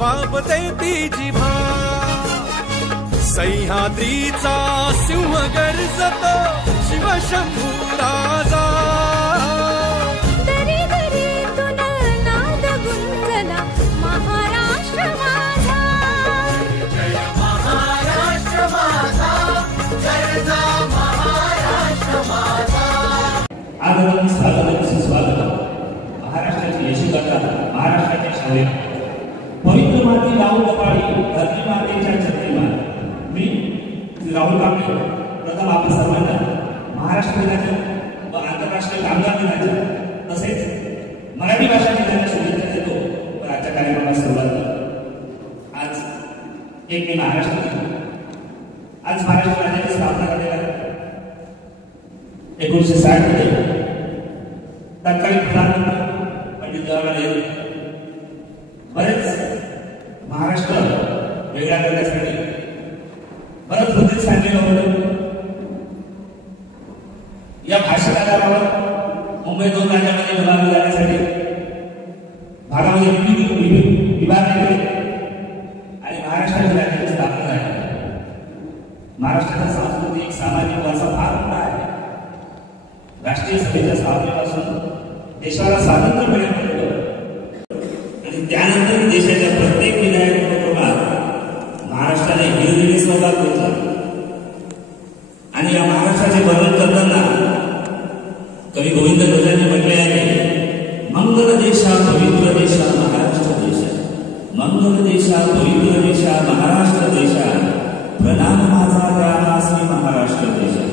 वापते ती जिव्हा सह्याद्रीचा सिंह गर्जतो शिवशंभू राजा दरी दरीतून नाद गुंजला महाराष्ट्र माझा जय महाराष्ट्र माझा गर्जा महाराष्ट्र माझा आगमन स्वागत सुस्वागत महाराष्ट्राची यशोगाथा महाराष्ट्राच्या शाळेत पवित्र माती राहुल कपाळी धरती मातेच्या छत्रीमा मी राहुल कांबळे प्रथम आपण सर्वांना महाराष्ट्र दिनाच्या व आंतरराष्ट्रीय कामगार दिनाच्या तसेच मराठी भाषा दिनाच्या शुभेच्छा देतो व आजच्या कार्यक्रमाला सुरुवात करतो। आज 1 मे महाराष्ट्र दिन। आज महाराष्ट्र राज्याची स्थापना करण्यात 1960 मध्ये तत्कालीन प्रधानमंत्री पंडित जवाहरलाल नेहरू बरेच महाराष्ट्र वेगळा करण्यासाठी बरंच बुद्धी सांगितलं होतं। या भाषणावर मुंबई 2 राज्यामध्ये विभागले जाण्यासाठी भागामध्ये विविध विभाग केले आणि महाराष्ट्राच्या राज्याची स्थापना झाली। महाराष्ट्राचा सांस्कृतिक सामाजिक वारसा फार मोठा आहे। राष्ट्रीय सभेच्या स्थापनेपासून देशाला स्वातंत्र्य मिळालं आणि त्यानंतर देशाच्या प्रत्येक विधायक उपक्रमात महाराष्ट्राने हिरलेले सहभाग घेतला आणि या महाराष्ट्राचे वर्णन करताना कवी गोविंद गजांनी म्हटले आहे, मंगल देशा पवित्र देशा महाराष्ट्र देशा, मंगल देशा पवित्र देशा महाराष्ट्र देशा, प्रणाम माझा रामासी महाराष्ट्र देशा।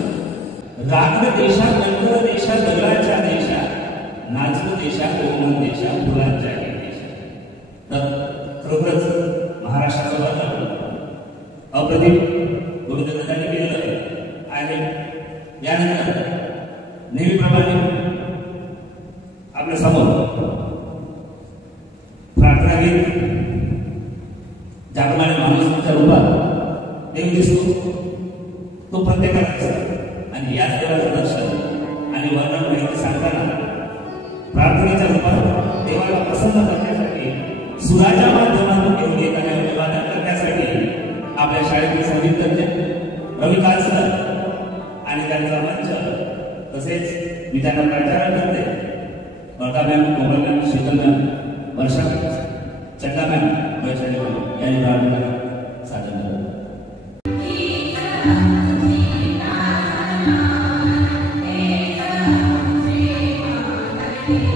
रागड देशा कंकर देशा दगडाच्या देशा, नाचू देशा कोकण देशा फुलांच्या देशा। तर खरोखरच महाराष्ट्राचं वर्णन अप्रतिम गोविंद गजांनी केलेलं आहे। यानंतर नेहमीप्रमाणे आपल्या समोर प्रार्थना गीत ज्याप्रमाणे माणूसच्या रूपात देव दिसतो तो प्रत्येकाला दिसतो आणि याच देवाचं दर्शन आणि वर्णन माहिती सांगताना प्रार्थनेच्या रूपात देवाला प्रसन्न करण्यासाठी सुराच्या माध्यमातून घेऊन येणाऱ्या अभिवादन करण्यासाठी आपल्या शाळेतील संगीत तज्ञ रविकांत सर आणि त्यांचा मंच तसेच मी त्यांना प्राचार्य करते वर्धा मॅम, कोमल मॅम, शीतल मॅम, वर्षा चंदा मॅम, वैशाली मॅम यांनी प्रार्थना सादर केलं। Yeah.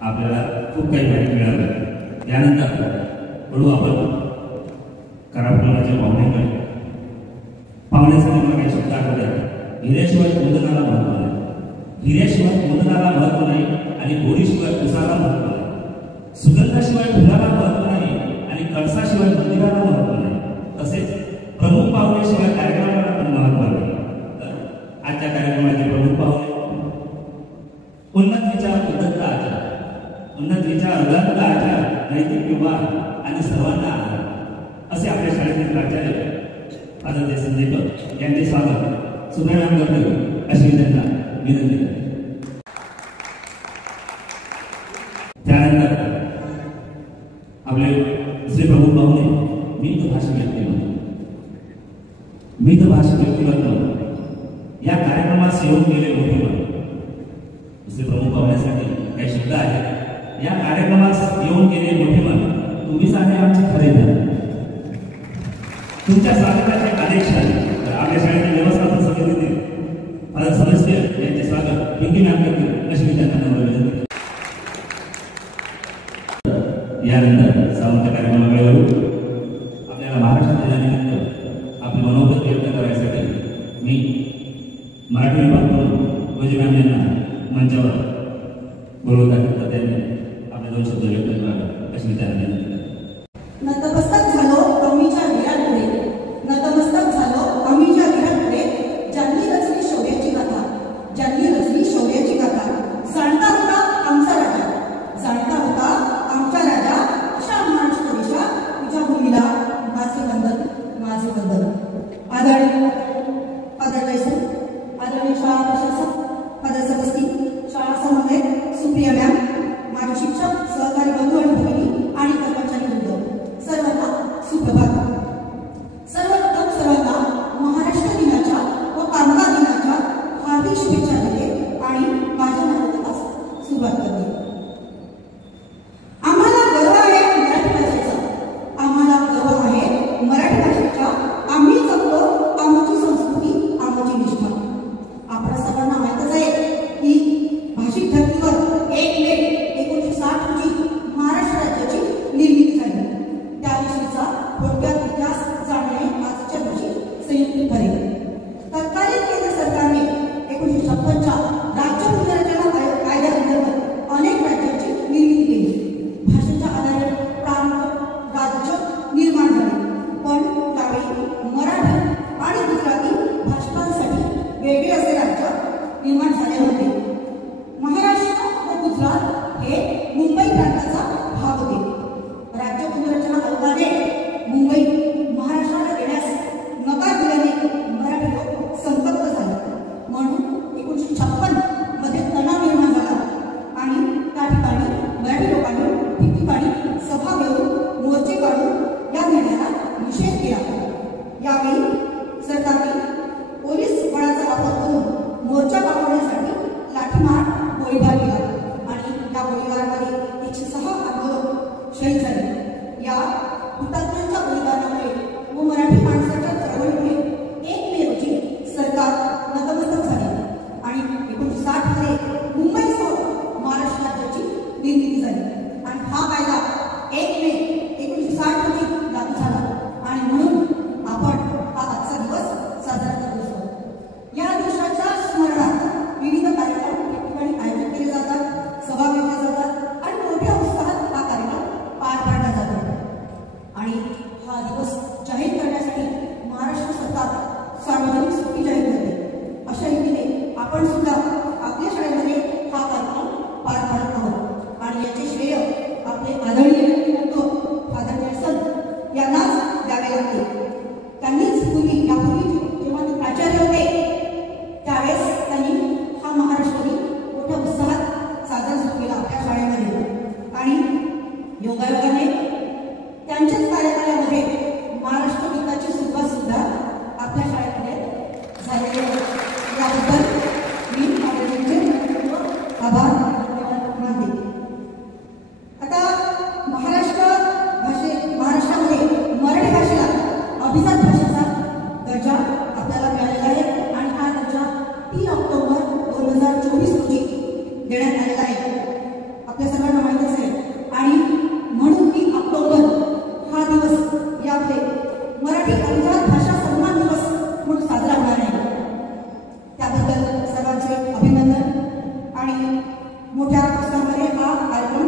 आपल्याला खूप काही माहिती मिळालं. त्यानंतर बोलू आपण करापुराच्या पाहुण्याकडे. पाहुण्यासाठी मला काही शब्द आठवतात. हिऱ्याशिवाय कुंदनाला महत्व नाही, हिऱ्याशिवाय कुंदनाला महत्व नाही आणि गोडीशिवाय उसाला महत्व नाही, सुगंधाशिवाय फुलाला महत्व नाही आणि कळसाशिवाय मंदिराला महत्व नाही, तसेच प्रमुख पाहुण्याशिवाय कार्यक्रमाला पण महत्व नाही. आजच्या कार्यक्रमाचे प्रमुख पाहुणे उन्नत विचार, उद्धत आचार, उन्नत विचार, उदात्त आचार, नैतिक व्यवहार आणि सर्वांना आधार असे आपल्या शाळेतील प्राचार्य आदरणीय संजय पत यांचे स्वागत सुप्रियाम करतो अशी त्यांना विनंती करते. त्यानंतर आपले दुसरे प्रमुख पाहुणे मितभाषी व्यक्तिमत्व. मितभाषी व्यक्तिमत्व या कार्यक्रमात येऊन गेले मोठे मन. दुसरे प्रमुख पाहुण्यासाठी काही शब्द आहेत. या कार्यक्रमात येऊन गेले मोठे मन, तुम्हीच आहे आमचे खरे धन. तुमच्या स्वागताचे अनेक शाळे आपल्या शाळेच्या व्यवस्थापन समितीतील सदस्य यांचे स्वागत पिंकी मॅम करतील अशी मी त्यांना नम्र विनंती करतो. यानंतर सामूहिक कार्यक्रमाकडे वळू. आपल्याला महाराष्ट्र दिनानिमित्त आपले मनोगत व्यक्त करण्यासाठी मी मराठी विभाग प्रमुख वजी मॅम यांना मंचावर बोलवत आहे. तर त्यांनी आपले 2 शब्द व्यक्त करावे अशी मी त्यांना विनंती करतो. नतमस्तक झालो कमीच्या वीरांपुढे, नतमस्तक झालो कमीच्या वीरांपुढे, ज्यांनी रचली शौर्याची गाथा, ज्यांनी रचली शौर्याची गाथा. जाणता होता आमचा राजा, जाणता होता आमचा राजा, अशा महाराष्ट्र देशा तुझ्या भूमीला माझे वंदन, माझे वंदन. आदरणीय शाळा प्रशासक, पदाधिकारी, शाळा समन्वयक सुप्रिया मॅम, माझे शिक्षक, सहकारी बंधू आणि भगिनी आणि कर्मचारी वृंद, सर्वांना सुप्रभात. सर्वप्रथम सर्वांना महाराष्ट्र दिनाच्या व कामगार दिनाच्या हार्दिक शुभेच्छा देते आणि माझ्या मनोगतास सुरुवात करते. आम्हाला गर्व आहे मराठी भाषेचा, आम्हाला गर्व आहे मराठी भाषेच्या. आम्ही जपतो आमची संस्कृती, आमची निष्ठा. आपल्या सर्वांना माहीतच आहे की भाषिक धर्तीवर 1 मे 1960 रोजी महाराष्ट्र राज्याची निर्मिती झाली. त्याविषयीचा थोडक्यात इतिहास जाणणे आजच्या दिवशी संयुक्त ठरेल. तत्कालीन केंद्र सरकारने 1956च्या राज्य पुनर्रचना कायद्याअंतर्गत अनेक राज्यांची निर्मिती केली. भाषेच्या आधारे प्रांत राज्य निर्माण झाले, पण त्यावेळी मराठी आणि गुजराती भाषकांसाठी वेगळे असे राज्य निर्माण झाले होते. महाराष्ट्र व गुजरात हे मुंबई प्रांताचा भाग होते. राज्य पुनर्रचना आयोगाने मुंबई महाराष्ट्राला देण्यास नकार दिल्याने मराठी लोक संतप्त झाले. म्हणून 1956 मध्ये तणाव निर्माण झाला आणि त्या ठिकाणी मराठी लोकांनी ठिकठिकाणी सभा घेऊन मोर्चे काढून या निर्णयाला निषेध केला. यावेळी सरकारने पोलीस बळाचा वापर करून मोर्चा पाठवण्यासाठी लाठीमार, गोळीबार केला आणि या गोळीबारामध्ये 106 आंदोलक शहीद झाले. या हुतात्म्यांच्या बलिदानामुळे व मराठी माणसाच्या चळवळीमुळे 1 मे रोजी सरकार नतमस्तक झाले आणि 1960 मध्ये मुंबईसह महाराष्ट्र राज्याची निर्मिती झाली. आणि हा कायदा 1 मे 1960 रोजी लागू झाला आणि म्हणून आपण हा आजचा दिवस साजरा करत असतो. या दिवसाच्या स्मरणार्थ विविध कार्यक्रम ठिकठिकाणी आयोजित केले जातात, सभा घेतल्या जातात आणि मोठ्या उत्साहात हा कार्यक्रम पार पाडला जातो. आणि हा दिवस जाहीर करण्यासाठी महाराष्ट्र सरकार सार्वजनिक सुट्टी जाहीर करते. अशा रीतीने आपण सुद्धा आपल्या शाळेमध्ये हा कार्यक्रम पार पाडत आहोत आणि याचे श्रेय आपले आदरणीय व्यक्तिमत्व फादर नेल्सन यांनाच द्यावे लागते. त्यांनीच यापूर्वी जेव्हा ते प्राचार्य होते त्यावेळेस त्यांनी हा महाराष्ट्र दिन मोठ्या उत्साहात साजरा सुरू केला आपल्या शाळेमध्ये. आणि योगायोगाने त्यांच्याच कार्यकाळामध्ये महाराष्ट्र गीताची सुरुवात सुद्धा आपल्या शाळेमध्ये झालेली आहे. याबद्दल मी आपले आभार मानते. आता महाराष्ट्रामध्ये मराठी भाषेला अभिजात भाषेचा दर्जा आपल्याला मिळालेला आहे आणि हा दर्जा 3 ऑक्टोबर 2024 रोजी देण्यात आलेला आहे. आपल्या सर्वांना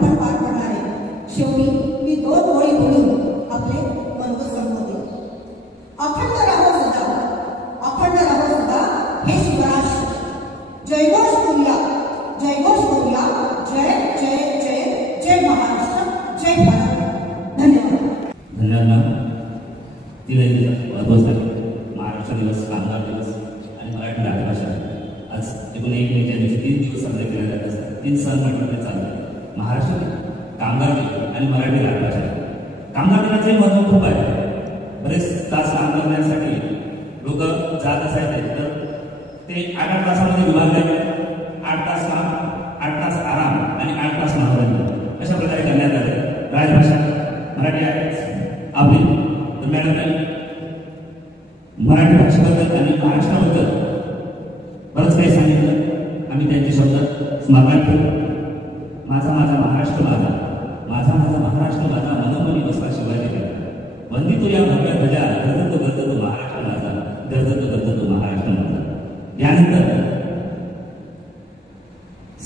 आपण पार पडणार आहे. शेवटी मी 2 ओळी बोलून आपले मनोगत संपवते. अखंड राहो सदा, अखंड राहो सदा हे शिवराष्ट्र. जयघोष करूया, जयघोष करूया. जय जय जय जय महाराष्ट्र, जय भारत. धन्यवाद. धन्यवाद मॅम. तिला महाराष्ट्र दिवस, कामगार दिवस आणि मराठी राजभाषा आज एकूण 1 मे च्या दिवशी 3 दिवस साजरे केले जात असतात. 3 सण म्हटलं चालतात. महाराष्ट्र कामगार दिन आणि मराठी राजभाषा. कामगार दिनाचंही महत्त्व खूप आहे. बरेच तास काम करण्यासाठी लोक जात असायचे, तर ते 8-8 तासामध्ये विभागले. 8 तास काम, 8 तास आराम आणि 8 तास मनोरंजन अशा प्रकारे करण्यात आले. राजभाषा मराठी आहे आपली. तर मॅडमने मराठी भाषेबद्दल आणि महाराष्ट्राबद्दल बरंच काही सांगितलं. आम्ही त्यांचे शब्द स्मरणात ठेवू. माझा माझा महाराष्ट्र माझा, माझा माझा महाराष्ट्र माझा, मनोमनी बसला शिवाजी केला. वंदितो या भव्य ध्वजा, गरजतो गरजतो महाराष्ट्र माझा, गरजतो गरजतो महाराष्ट्र माझा. यानंतर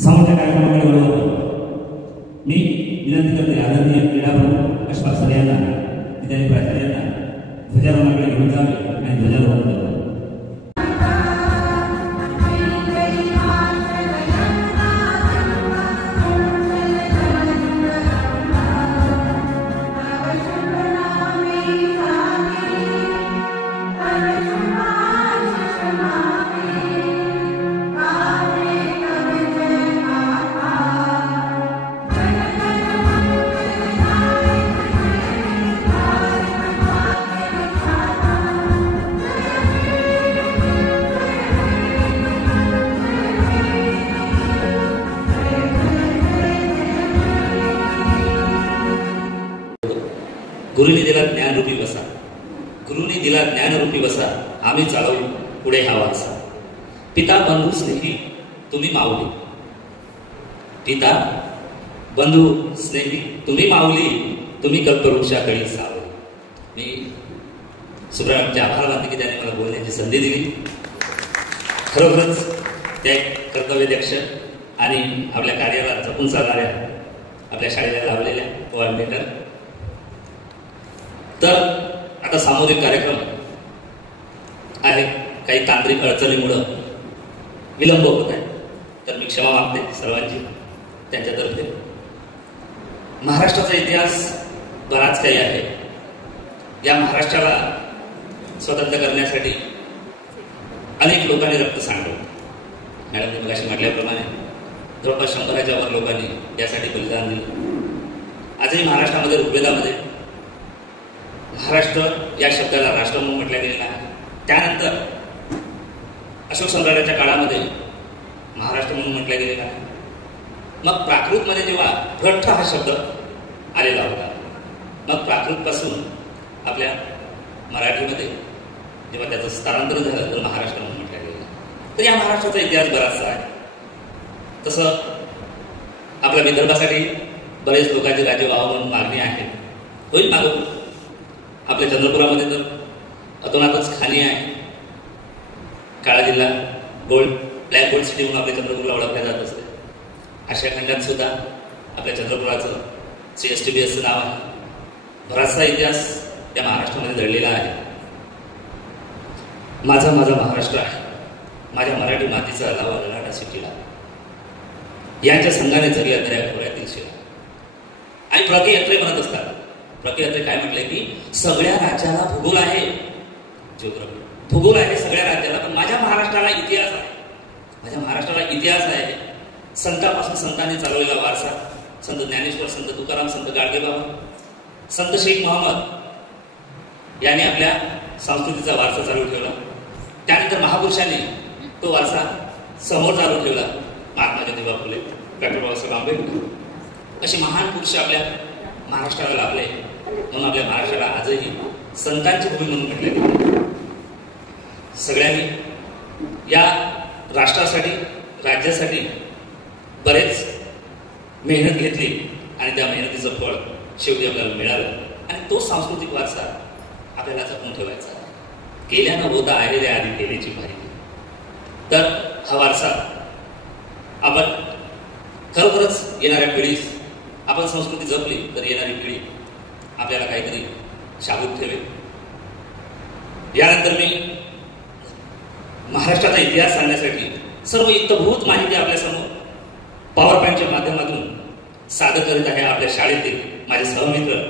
समाजच्या कार्यक्रमाकडे वळवतो. मी विनंती करते आदरणीय क्रीडाप्रमुख अशफाक सर यांना, विद्यार्थी प्राचार्यांना ध्वजारोहणाकडे घेऊन जावे आणि ध्वजारोहण करावे. गुरुने दिला ज्ञानरूपी वसा, गुरुने दिला ज्ञानरूपी वसा, आम्ही चालवू पुढे हा वारसा. पिता बंधू स्नेही तुम्ही माऊली, पिता बंधू स्नेही तुम्ही माऊली, तुम्ही कल्पवृक्षाकडे सावली. मी सुब्रमण्यमचे आभार मानते की त्याने मला बोलण्याची संधी दिली. खरोखरच त्या कर्तव्यदक्ष आणि आपल्या कार्याला जपून चालणाऱ्या आपल्या शाळेला लावलेल्या व्हॉलंटियर. तर आता सामुदायिक कार्यक्रम आहे, काही तांत्रिक अडचणीमुळं विलंब होत आहे, तर मी क्षमा मागते सर्वांची त्यांच्यातर्फे. महाराष्ट्राचा इतिहास बराच काही आहे. या महाराष्ट्राला स्वतंत्र करण्यासाठी अनेक लोकांनी रक्त सांडलं. मॅडमने मगाशी म्हटल्याप्रमाणे जवळपास 100च्या वर लोकांनी यासाठी बलिदान दिलं. आजही महाराष्ट्रामध्ये ऋग्वेदामध्ये महाराष्ट्र या शब्दाला राष्ट्र म्हणून म्हटलं गेलेलं आहे. त्यानंतर अशोक सम्राटाच्या काळामध्ये महाराष्ट्र म्हणून म्हटलं गेलेलं आहे. मग प्राकृतमध्ये जेव्हा भ्रष्ट हा शब्द आलेला होता, मग प्राकृतपासून आपल्या मराठीमध्ये जेव्हा त्याचं स्थलांतर झालं तर महाराष्ट्र म्हणून म्हटलं गेलं. तर या महाराष्ट्राचा इतिहास बराचसा आहे. तसं आपल्या विदर्भासाठी बरेच लोकांचे राज्य व्हावं म्हणून मागणी आहे, होईल मागं. आपल्या चंद्रपुरामध्ये तर अतोनातच खाणी आहे. काळा जिल्हा गोल्ड, ब्लॅक गोल्ड सिटी म्हणून आपल्या चंद्रपूरला ओळखल्या जात असते. आशिया खंडात सुद्धा आपल्या चंद्रपुराचं CSTB नाव आहे. बराचसा इतिहास या महाराष्ट्रामध्ये दडलेला आहे. माझा माझा महाराष्ट्र आहे, माझ्या मराठी मातीचा लावा ललाटा सिटीला, यांच्या संघाने जगल्या दर्या खोऱ्यातील शिला. आणि प्रतियात्रे म्हणत असतात. प्रतियात्रे काय म्हटलंय की सगळ्या राज्याला भूगोल आहे, जिओग्राफी भूगोल आहे सगळ्या राज्याला, पण माझ्या महाराष्ट्राला इतिहास आहे. माझ्या महाराष्ट्राला इतिहास आहे. संतापासून संतांनी चालवलेला वारसा, संत ज्ञानेश्वर, संत तुकाराम, संत गाडगेबाबा, संत शेख मोहम्मद यांनी आपल्या संस्कृतीचा वारसा चालू ठेवला. त्यानंतर महापुरुषांनी तो वारसा समोर चालू ठेवला. महात्मा ज्योतिबा फुले, डॉक्टर बाबासाहेब आंबेडकर अशी महान पुरुष आपल्या महाराष्ट्राला लाभले. म्हणून आपल्या महाराष्ट्राला आजही संतांची भूमी म्हणून म्हटले गेले. सगळ्यांनी या राष्ट्रासाठी, राज्यासाठी बरेच मेहनत घेतली आणि त्या मेहनतीचं फळ शेवटी आपल्याला मिळालं. आणि तो सांस्कृतिक वारसा आपल्याला जपून ठेवायचा. केल्यानं होता आहे रे आधी केल्याची माहिती. तर हा वारसा आपण खरोखरच येणाऱ्या पिढीस आपण संस्कृती जपली तर येणारी पिढी आपल्याला काहीतरी शाबूत ठेवेल. यानंतर मी महाराष्ट्राचा इतिहास सांगण्यासाठी सर्व इत्तभूत माहिती आपल्यासमोर पॉवर पॉईंटच्या माध्यमातून सादर करीत आहे आपल्या शाळेतील माझे सहमित्र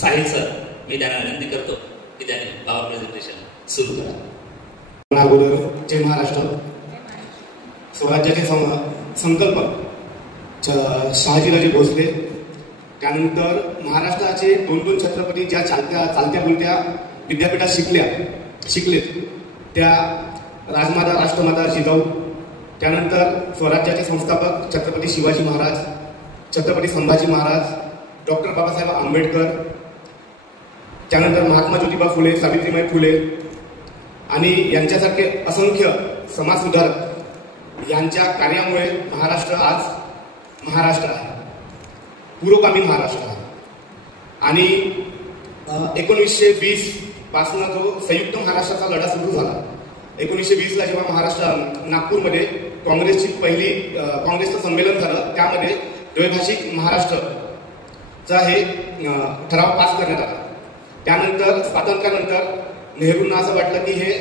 साहिल सर. मी त्यांना विनंती करतो की त्यांनी पॉवर प्रेझेंटेशन सुरू करा. अगोदर जय महाराष्ट्र. स्वराज्याचे संकल्प शहाजीराजे भोसले, त्यानंतर महाराष्ट्राचे 2 छत्रपती ज्या चालत्या बोलत्या विद्यापीठात शिकलेत त्या राजमाता राष्ट्रमाता जिजाऊ, त्यानंतर स्वराज्याचे संस्थापक छत्रपती शिवाजी महाराज, छत्रपती संभाजी महाराज, डॉक्टर बाबासाहेब आंबेडकर, त्यानंतर महात्मा ज्योतिबा फुले, सावित्रीबाई फुले आणि यांच्यासारखे असंख्य समाजसुधारक यांच्या कार्यामुळे महाराष्ट्र आज महाराष्ट्र आहे, पुरोगामी महाराष्ट्र आहे. आणि 1920 पासून जो संयुक्त महाराष्ट्राचा लढा सुरू झाला, 1920ला जेव्हा महाराष्ट्र नागपूरमध्ये काँग्रेसचं संमेलन झालं, त्यामध्ये द्वैभाषिक महाराष्ट्रचा हे ठराव पास करण्यात आला. त्यानंतर स्वातंत्र्यानंतर नेहरूंना असं वाटलं की हे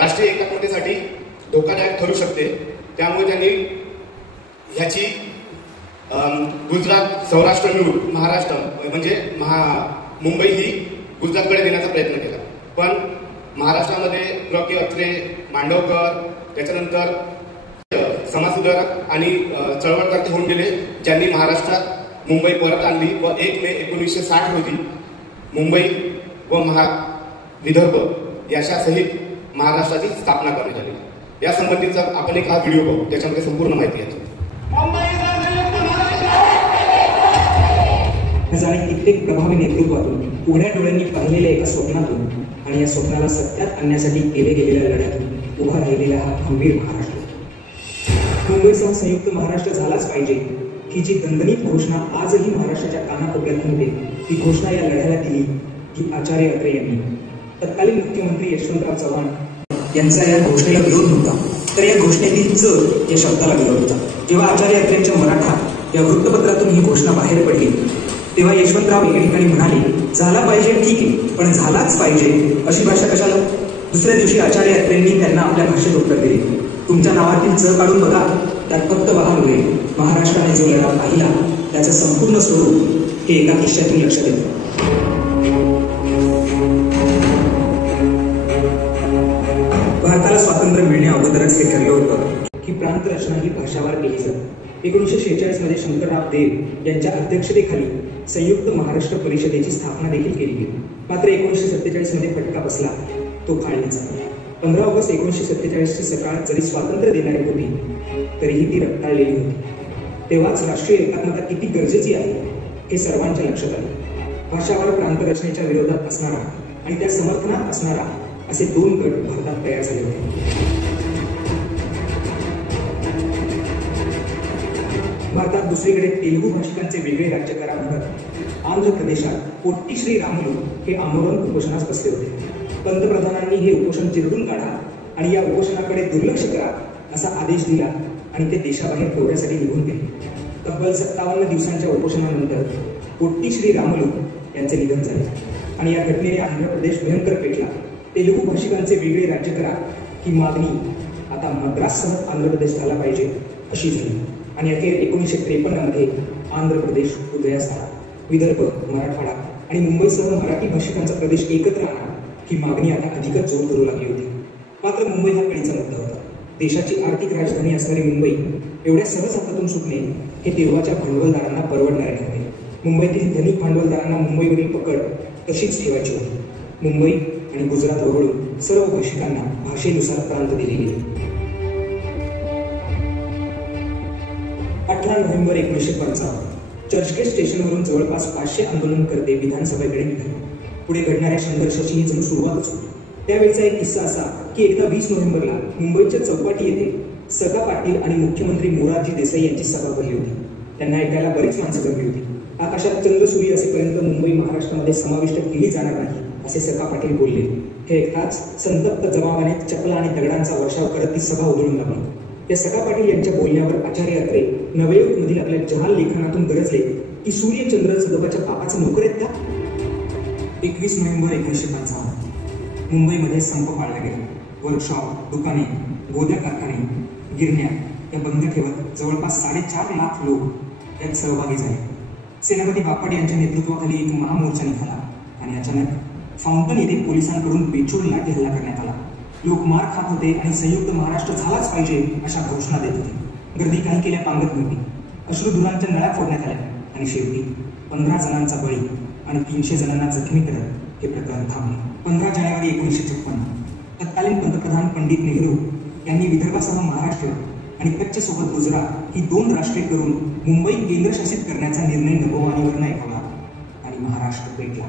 राष्ट्रीय एकात्मतेसाठी धोकादायक ठरू शकते, त्यामुळे त्यांनी ह्याची गुजरात सौराष्ट्र मिळून महाराष्ट्र म्हणजे मुंबई ही गुजरातकडे देण्याचा प्रयत्न केला. पण महाराष्ट्रामध्ये प्र के अत्रे, मांडवकर, त्याच्यानंतर समाजसुधारक आणि चळवळकर्ते होऊन गेले, ज्यांनी महाराष्ट्रात मुंबई परत आणली व 1 मे 1960 रोजी मुंबई व विदर्भ याच्यासहित महाराष्ट्राची स्थापना करण्यात आली. या संबंधीचा आपण एक हा व्हिडिओ बघू, त्याच्यामध्ये संपूर्ण माहिती आहे. आणि कित्येक प्रभावी नेतृत्वातून उघड्या डोळ्यांनी पाहिलेल्या एका स्वप्नातून आणि या स्वप्नाला सत्यात आणण्यासाठी केले गेलेल्या लढ्यातून उभा राहिलेला हा खंबीर महाराष्ट्र. मुंबईसह संयुक्त महाराष्ट्र झालाच पाहिजे ही जी दणदणीत घोषणा आजही महाराष्ट्राच्या कानाकोपऱ्यात होते, ती घोषणा या लढ्याला दिली की आचार्य अत्रे यांनी. तत्कालीन मुख्यमंत्री यशवंतराव चव्हाण यांचा या घोषणेला विरोध नव्हता, तर या घोषणेतील च या शब्दाला विरोध होता. जेव्हा आचार्य अत्रेंच्या मराठा या वृत्तपत्रातून ही घोषणा बाहेर पडली, तेव्हा यशवंतराव एके ठिकाणी म्हणाले, झाला पाहिजे ठीक आहे, पण झालाच पाहिजे अशी भाषा कशाला. दुसऱ्या दिवशी आचार्य अत्रेंनी त्यांना आपल्या भाषेत उत्तर दिले, तुमच्या नावातील च काढून बघा, त्यात फक्त बहार होईल. महाराष्ट्राने जो लढा पाहिला त्याचं संपूर्ण स्वरूप हे एका किस्स्यातून लक्षात येतं. भारताला स्वातंत्र्य मिळण्या अगोदरच हे ठरलं होतं की प्रांत रचना ही भाषावार केली जाते. 1946 मध्ये शंकरराव देव यांच्या अध्यक्षतेखाली संयुक्त महाराष्ट्र परिषदेची स्थापना देखील केली गेली. मात्र 1947 मध्ये फटका बसला तो फाळणीचा. 15 ऑगस्ट 1947 ची सकाळ जरी स्वातंत्र्य देणारी होती तरीही ती रक्ताळलेली होती. तेव्हाच राष्ट्रीय एकात्मता किती गरजेची आहे हे सर्वांच्या लक्षात आले. भाषावार प्रांत रचनेच्या विरोधात असणारा आणि त्या समर्थनात असणारा असे 2 गट भारतात तयार झाले होते. भारतात दुसरीकडे तेलुगू भाषिकांचे वेगळे राज्य करा म्हणत आंध्र प्रदेशात पोट्टी श्री रामुलू हे आंदोलन उपोषणास बसले होते. पंतप्रधानांनी हे उपोषण चिरडून काढा आणि या उपोषणाकडे दुर्लक्ष करा असा आदेश दिला आणि ते देशाबाहेर दौऱ्यासाठी निघून गेले. तब्बल 57 दिवसांच्या उपोषणानंतर पोट्टी श्री रामुलू यांचे निधन झाले आणि या घटनेने आंध्र प्रदेश भयंकर पेटला. तेलुगू भाषिकांचे वेगळे राज्य करा ही मागणी आता मद्राससह आंध्र प्रदेश झाला पाहिजे अशी झाली आणि अखेर 1953 मध्ये आंध्र प्रदेश उदयास आला. विदर्भ, मराठवाडा आणि मुंबईसह मराठी भाषिकांचा प्रदेश एकत्र आणा ही मागणी आता अधिकच जोर धरू लागली होती. मात्र मुंबई हा कळीचा मुद्दा होता. देशाची आर्थिक राजधानी असणारी मुंबई एवढ्या सहज हातातून सुटणे हे तेव्हाच्या भांडवलदारांना परवडणारे नव्हते. मुंबईतील धनिक भांडवलदारांना मुंबईवरील पकड तशीच ठेवायची होती. मुंबई आणि गुजरात वगळून सर्व भाषिकांना भाषेनुसार प्रांत दिले गेले. 18 नोव्हेंबर 1955 चर्चगेट स्टेशनवरून जवळपास 500 आंदोलनकर्ते विधानसभेकडे निघाले. पुढे घडणाऱ्या संघर्षाची ही जणू सुरुवातच होती. त्यावेळचा एक किस्सा असा की एकदा 20 नोव्हेंबरला मुंबईच्या चौपाटी येथे सखा पाटील आणि मुख्यमंत्री मोरारजी देसाई यांची सभा भरली होती. त्यांना ऐकायला बरीच माणसं जमली होती. आकाशात चंद्र सूर्य असेपर्यंत मुंबई महाराष्ट्रामध्ये समाविष्ट केली जाणार नाही असे सखा पाटील बोलले. हे ऐकताच संतप्त जमावाने चपला आणि दगडांचा वर्षाव करत ती सभा उधळून लागली. या सखा पाटील यांच्या बोलण्यावर आचार्य अत्रे नवयुगमधील आपल्या जहाल लेखनातून गरजले की सूर्यचंद्र सदोबाच्या बापाचे नोकर आहेत का? 21 नोव्हेंबर 1955 मुंबईमध्ये संप पाळला गेला. वर्कशॉप, दुकाने, गोद्या कारखाने, गिरण्या या बंद ठेवत जवळपास 4.5 लाख लोक यात सहभागी झाले. सेनापती बापट यांच्या नेतृत्वाखाली एक महामोर्चा निघाला आणि अचानक फाउंटन येथे पोलिसांकडून बेछूट लाठी हल्ला करण्यात आला. लोक मार खात होते आणि संयुक्त महाराष्ट्र झालाच पाहिजे अशा घोषणा देत होते. गर्दी काही केल्या पांगत नव्हती. अश्रुधुरांच्या नळ्या फोडण्यात आल्या आणि शेवटी 15 जणांचा बळी आणि 300 जणांना जखमी करत हे प्रकरण थांबले. 15 जानेवारी 1956 तत्कालीन पंतप्रधान पंडित नेहरू यांनी विदर्भासह महाराष्ट्र आणि कच्छसोबत गुजरात ही 2 राष्ट्रे करून मुंबई केंद्रशासित करण्याचा निर्णय नभोवाणीवरून ऐकवला आणि महाराष्ट्र पेटला.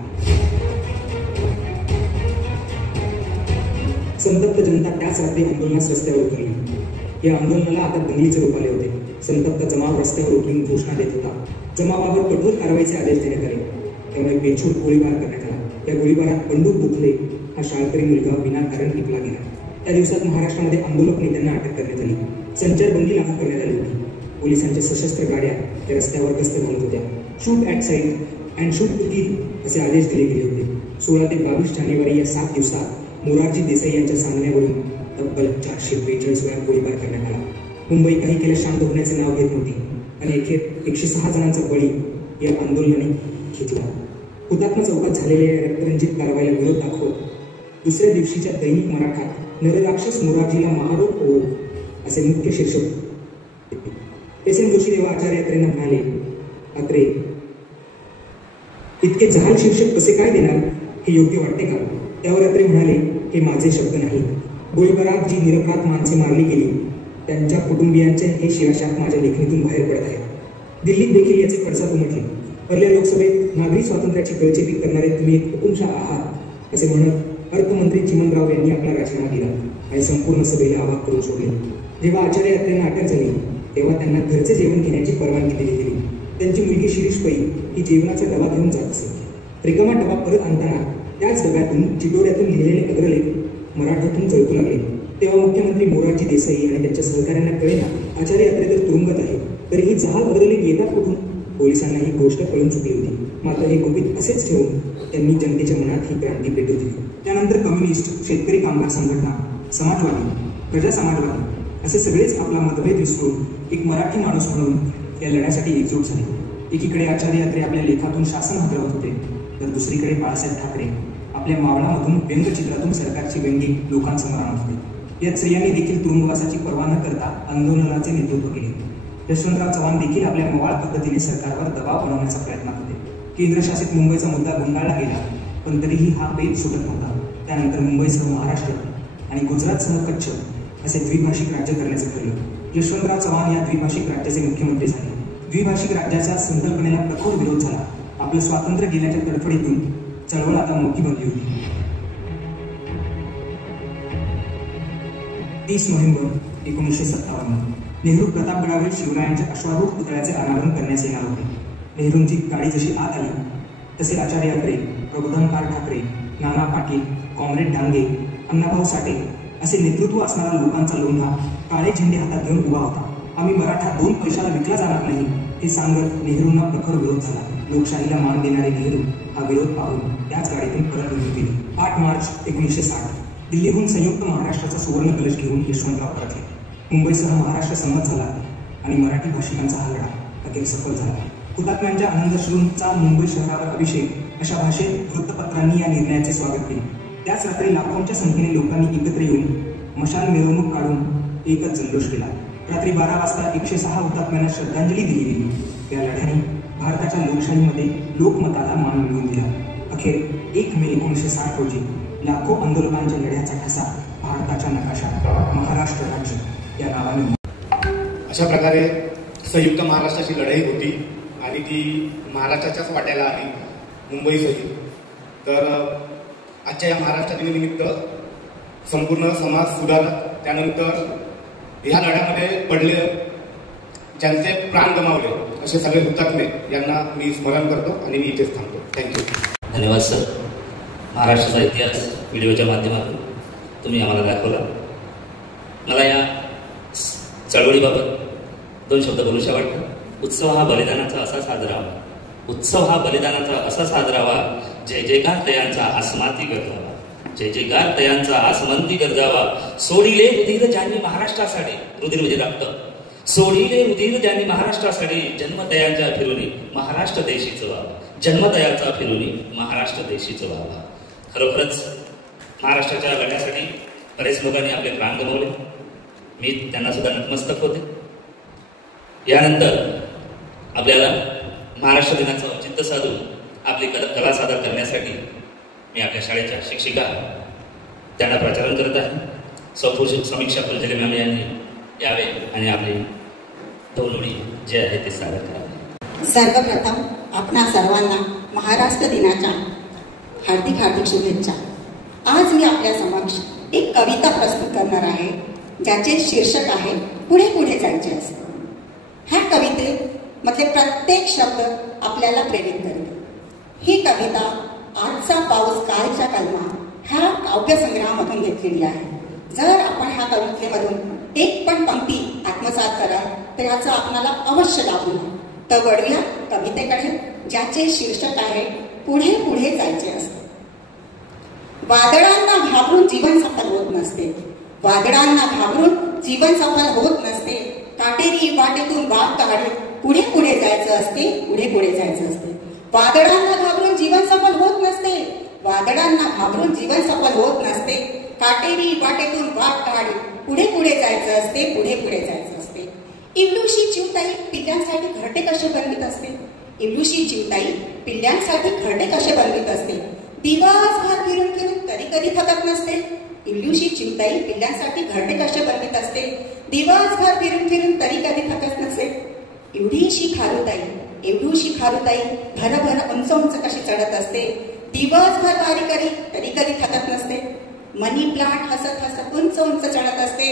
संतप्त जनता त्याच रात्री आंदोलनास रस्त्यावर उतरली. या आंदोलनाला आता दंगलीचे रूप आले होते. संतप्त जमाव रस्त्यावर उतरून घोषणा देत होता. जमावावर कठोर कारवाईचे आदेश देण्यात आले. त्यामुळे बेछूट गोळीबार करण्यात आला. या गोळीबारात बंडू गोखले हा शाळकरी मुलगा विनाकारण टिपला गेला. त्या दिवसात महाराष्ट्रामध्ये आंदोलक नेत्यांना अटक करण्यात आली. संचारबंदी लागू करण्यात आली होती. पोलिसांच्या सशस्त्र गाड्या त्या रस्त्यावर गस्त घालत होत्या. Shoot at sight and shoot to kill असे आदेश दिले गेले होते. 16 ते 22 जानेवारी या 7 दिवसात मोरारजी देसाई यांच्या सांगण्यावरून तब्बल 442 वेळा गोळीबार करण्यात आला. मुंबई काही केल्या शांत होण्याचे नाव घेत नव्हती आणि अखेर 106 जणांचा बळी या आंदोलनाने घेतला. हुतात्मा चौकात झालेल्या या रक्तरंजित कारवाईला विरोध दाखवत दुसऱ्या दिवशीच्या दैनिक मराठात नरराक्षस मोरारजीला महारोप ओळख असे मुख्य शीर्षक. एस एन जोशी देवा आचार्य यात्रेंना म्हणाले, अत्रे इतके जहाल शीर्षक कसे काय देणार हे योग्य वाटते का? त्यावर अत्रे म्हणाले, हे माझे शब्द नाही. गोळीबारात जी निरपराध माणसे मारली गेली त्यांच्या कुटुंबियांचे हे शिलाशाप माझ्या लेखणीतून बाहेर पडत आहे. दिल्लीत देखील याचे पडसाद उमटले. पहिल्या लोकसभेत नागरी स्वातंत्र्याची गळचेपी करणारे तुम्ही एक हुकुमशाह आहात असे म्हणत अर्थमंत्री चिमणराव यांनी आपला राजीनामा दिला आणि संपूर्ण सभेला अवाक करून सोडले. जेव्हा आचार्य यात्रेंना अटक झाली तेव्हा त्यांना घरचे जेवण घेण्याची परवानगी दिली गेली. त्यांची मुलगी शिरीष पै ही जेवणाचा डबा घेऊन जात असे. रिकामा डबा परत आणताना त्याच डब्यातून चिटोऱ्यातून लिहिलेले अग्रलेख मराठीतून जळकू लागले. तेव्हा मुख्यमंत्री मोरारजी देसाई आणि त्यांच्या सहकाऱ्यांना कळेना आचार्य यात्रे तर तुरुंगात आहे, तरीही जहाल अग्रलेख येतात कुठून? पोलिसांना ही गोष्ट कळून चुकली होती. मात्र हे गुपित असेच ठेवून त्यांनी जनतेच्या मनात ही क्रांती पेटू दिली. त्यानंतर कम्युनिस्ट, शेतकरी कामगार संघटना, समाजवादी, प्रजा समाजवादी असे सगळेच आपला मतभेद विसरून एक मराठी माणूस म्हणून या लढ्यासाठी एकजूट झाले. एकीकडे आचार्य यात्रे आपल्या लेखातून शासन हादरवत होते, तर दुसरीकडे बाळासाहेब ठाकरे आपल्या मावळामधून व्यंगचित्रातून सरकारची व्यंगी लोकांसमोर आणत होते. यात स्त्रियांनी देखील तुरुंगवासाची पर्वा न करता आंदोलनाचे नेतृत्व केले. यशवंतराव चव्हाण देखील आपल्या मवाळ पद्धतीने सरकारवर दबाव बनवण्याचा प्रयत्न होते. केंद्रशासित मुंबईचा मुद्दा गुंडाळला गेला, पण तरीही हा पेच सुटत नव्हता. त्यानंतर मुंबईसह महाराष्ट्र आणि गुजरातसह कच्छ असे द्विभाषिक राज्य करण्याचं ठरलं. यशवंतराव चव्हाण या द्विभाषिक राज्याचे मुख्यमंत्री झाले. द्विभाषिक राज्याच्या संकल्पनेला कठोर विरोध झाला. आपलं स्वातंत्र्य गेल्याच्या तडफडीतून चळवळ आता मोठी बनली होती. 30 नोव्हेंबर 1957 नेहरू प्रतापगडावरील शिवरायांच्या अश्वारूढ पुतळ्याचे अनावरण करण्यास येणार होते. नेहरूंची गाडी जशी आत आली तसे आचार्य यात्रे, प्रबोधनकार ठाकरे, नाना पाटील, कॉम्रेड डांगे, अण्णाभाऊ साठे असे नेतृत्व असणारा लोकांचा लोंढा काळे झेंडे हातात घेऊन उभा होता. आम्ही मराठा 2 पैशाला विकला जाणार नाही हे सांगत नेहरूंना प्रखर विरोध झाला. लोकशाहीला मान देणारे नेहरू हा विरोध पाहून त्याच गाडीतून परत निघून गेले. 8 मार्च 1960 दिल्लीहून संयुक्त महाराष्ट्राचा सुवर्ण कलश घेऊन यशवंतराव परतले. मुंबईसह महाराष्ट्र संमत झाला आणि मराठी भाषिकांचा हा लढा अखेर सफल झाला. हुतात्म्यांच्या आनंदश्रूंचा मुंबई शहरावर अभिषेक अशा भाषेत वृत्तपत्रांनी या निर्णयाचे स्वागत केले. त्याच रात्री लाखोंच्या संख्येने लोकांनी एकत्र येऊन मशाल मिरवणूक काढून एकच जल्लोष केला. रात्री 12 वाजता 106 हुतात्म्यांना श्रद्धांजली दिली गेली. या लढ्याने भारताच्या लोकशाहीमध्ये लोकमताला मान मिळवून दिला. अखेर 1 मे 1960 रोजी लाखो आंदोलकांच्या लढ्याचा ठसा भारताच्या नकाशात महाराष्ट्र राज्य या नावाने. अशा प्रकारे संयुक्त महाराष्ट्राची लढाई होती आणि ती महाराष्ट्राच्याच वाट्याला आली, मुंबईसही. तर आजच्या या महाराष्ट्र दिनानिमित्त संपूर्ण समाज सुधारक, त्यानंतर ह्या लढ्यामध्ये पडले ज्यांचे प्राण गमावले असे सगळे हुतात्मे यांना मी स्मरण करतो आणि मी इथेच थांबतो. थँक्यू. धन्यवाद सर. महाराष्ट्राचा इतिहास व्हिडिओच्या माध्यमातून तुम्ही आम्हाला दाखवला. मला या चळवळीबाबत दोन शब्द बोलूशा वाटतं. उत्सव हा बलिदानाचा असा साजरावा, उत्सव हा बलिदानाचा असा साजरावा, जय जयकार तयांचा आसमाती गरजावा, जय जयकार तयांचा आसमंती गरजावा. सोडिले रुधिर ज्यांनी महाराष्ट्रासाठी, रुधिर म्हणजे रक्त, सोडिले रुधिर ज्यांनी महाराष्ट्रासाठी, जन्मतयांच्या फिरुनी महाराष्ट्र देशीचं व्हावा, जन्मतयाचा फिरुनी महाराष्ट्र देशीचं व्हावा. खरोखरच महाराष्ट्राच्या लढ्यासाठी बरेच लोकांनी आपले प्राण गमावले. मी त्यांना सुद्धा नतमस्तक होते. यानंतर आपल्याला महाराष्ट्र दिनाचं औचित्य साधून आपली कला सादर करण्यासाठी मी आपल्या शाळेच्या शिक्षिका त्यांना प्रचारण करत आहे. समीक्षा फुलझले मॅम यांनी यावे आणि आपली दोनोडी जे आहे ते सादर करावे. सर्वप्रथम आपणा सर्वांना महाराष्ट्र दिनाच्या हार्दिक हार्दिक शुभेच्छा. आज मी आपल्या समक्ष एक कविता प्रस्तुत करणार आहे, ज्याचे शीर्षक आहे पुढे पुढे जायचे असते. ह्या कवितेमधले प्रत्येक शब्द आपल्याला प्रेरित करते. ही कविता आजचा पाऊस कालच्या कलमा ह्या काव्यसंग्रहामधून घेतलेली आहे. जर आपण ह्या कवितेमधून एक पण पंक्ती आत्मसात कराल तर याचा आपल्याला अवश्य लाभ होईल. तर वळूया कवितेकडे, ज्याचे शीर्षक आहे पुढे पुढे जायचे असते. वादळांना घाबरून जीवन सफल होत नसते, वादळांना घाबरून जीवन सफल होत नसते. काटेरी वाटेतून वाट काढत पुढे पुढे जायचं असते, पुढे पुढे जायचं असते. वादळांना घाबरून जीवन सफल होत नसते, वादळांना घाबरून जीवन सफल होत नसते. काटेरी वाटेतून वाट काढत पुढे पुढे जायचं असते, पुढे पुढे जायचं असते. इवलूशी चिवताई पिल्ल्यांसाठी घरटे कसे बनवित असते, इवलूशी चिवताई पिल्ल्यांसाठी घरटे कसे बनवित असते. दिवसभर फिरून फिरून कधी कधी थकत नसते, इवलूशी चिवताई पिल्ल्यांसाठी घरटे कसे बनवित असते. दिवसभर फिरून फिरून तरी कधी थकत नसे. एवढीशी खारुताई, एवढीशी खारुताई भरभर उंच उंच कशी चढत असते. दिवसभर वारी करी तरी कधी थकत नसते. मनी प्लांट हसत हसत उंच उंच चढत असते.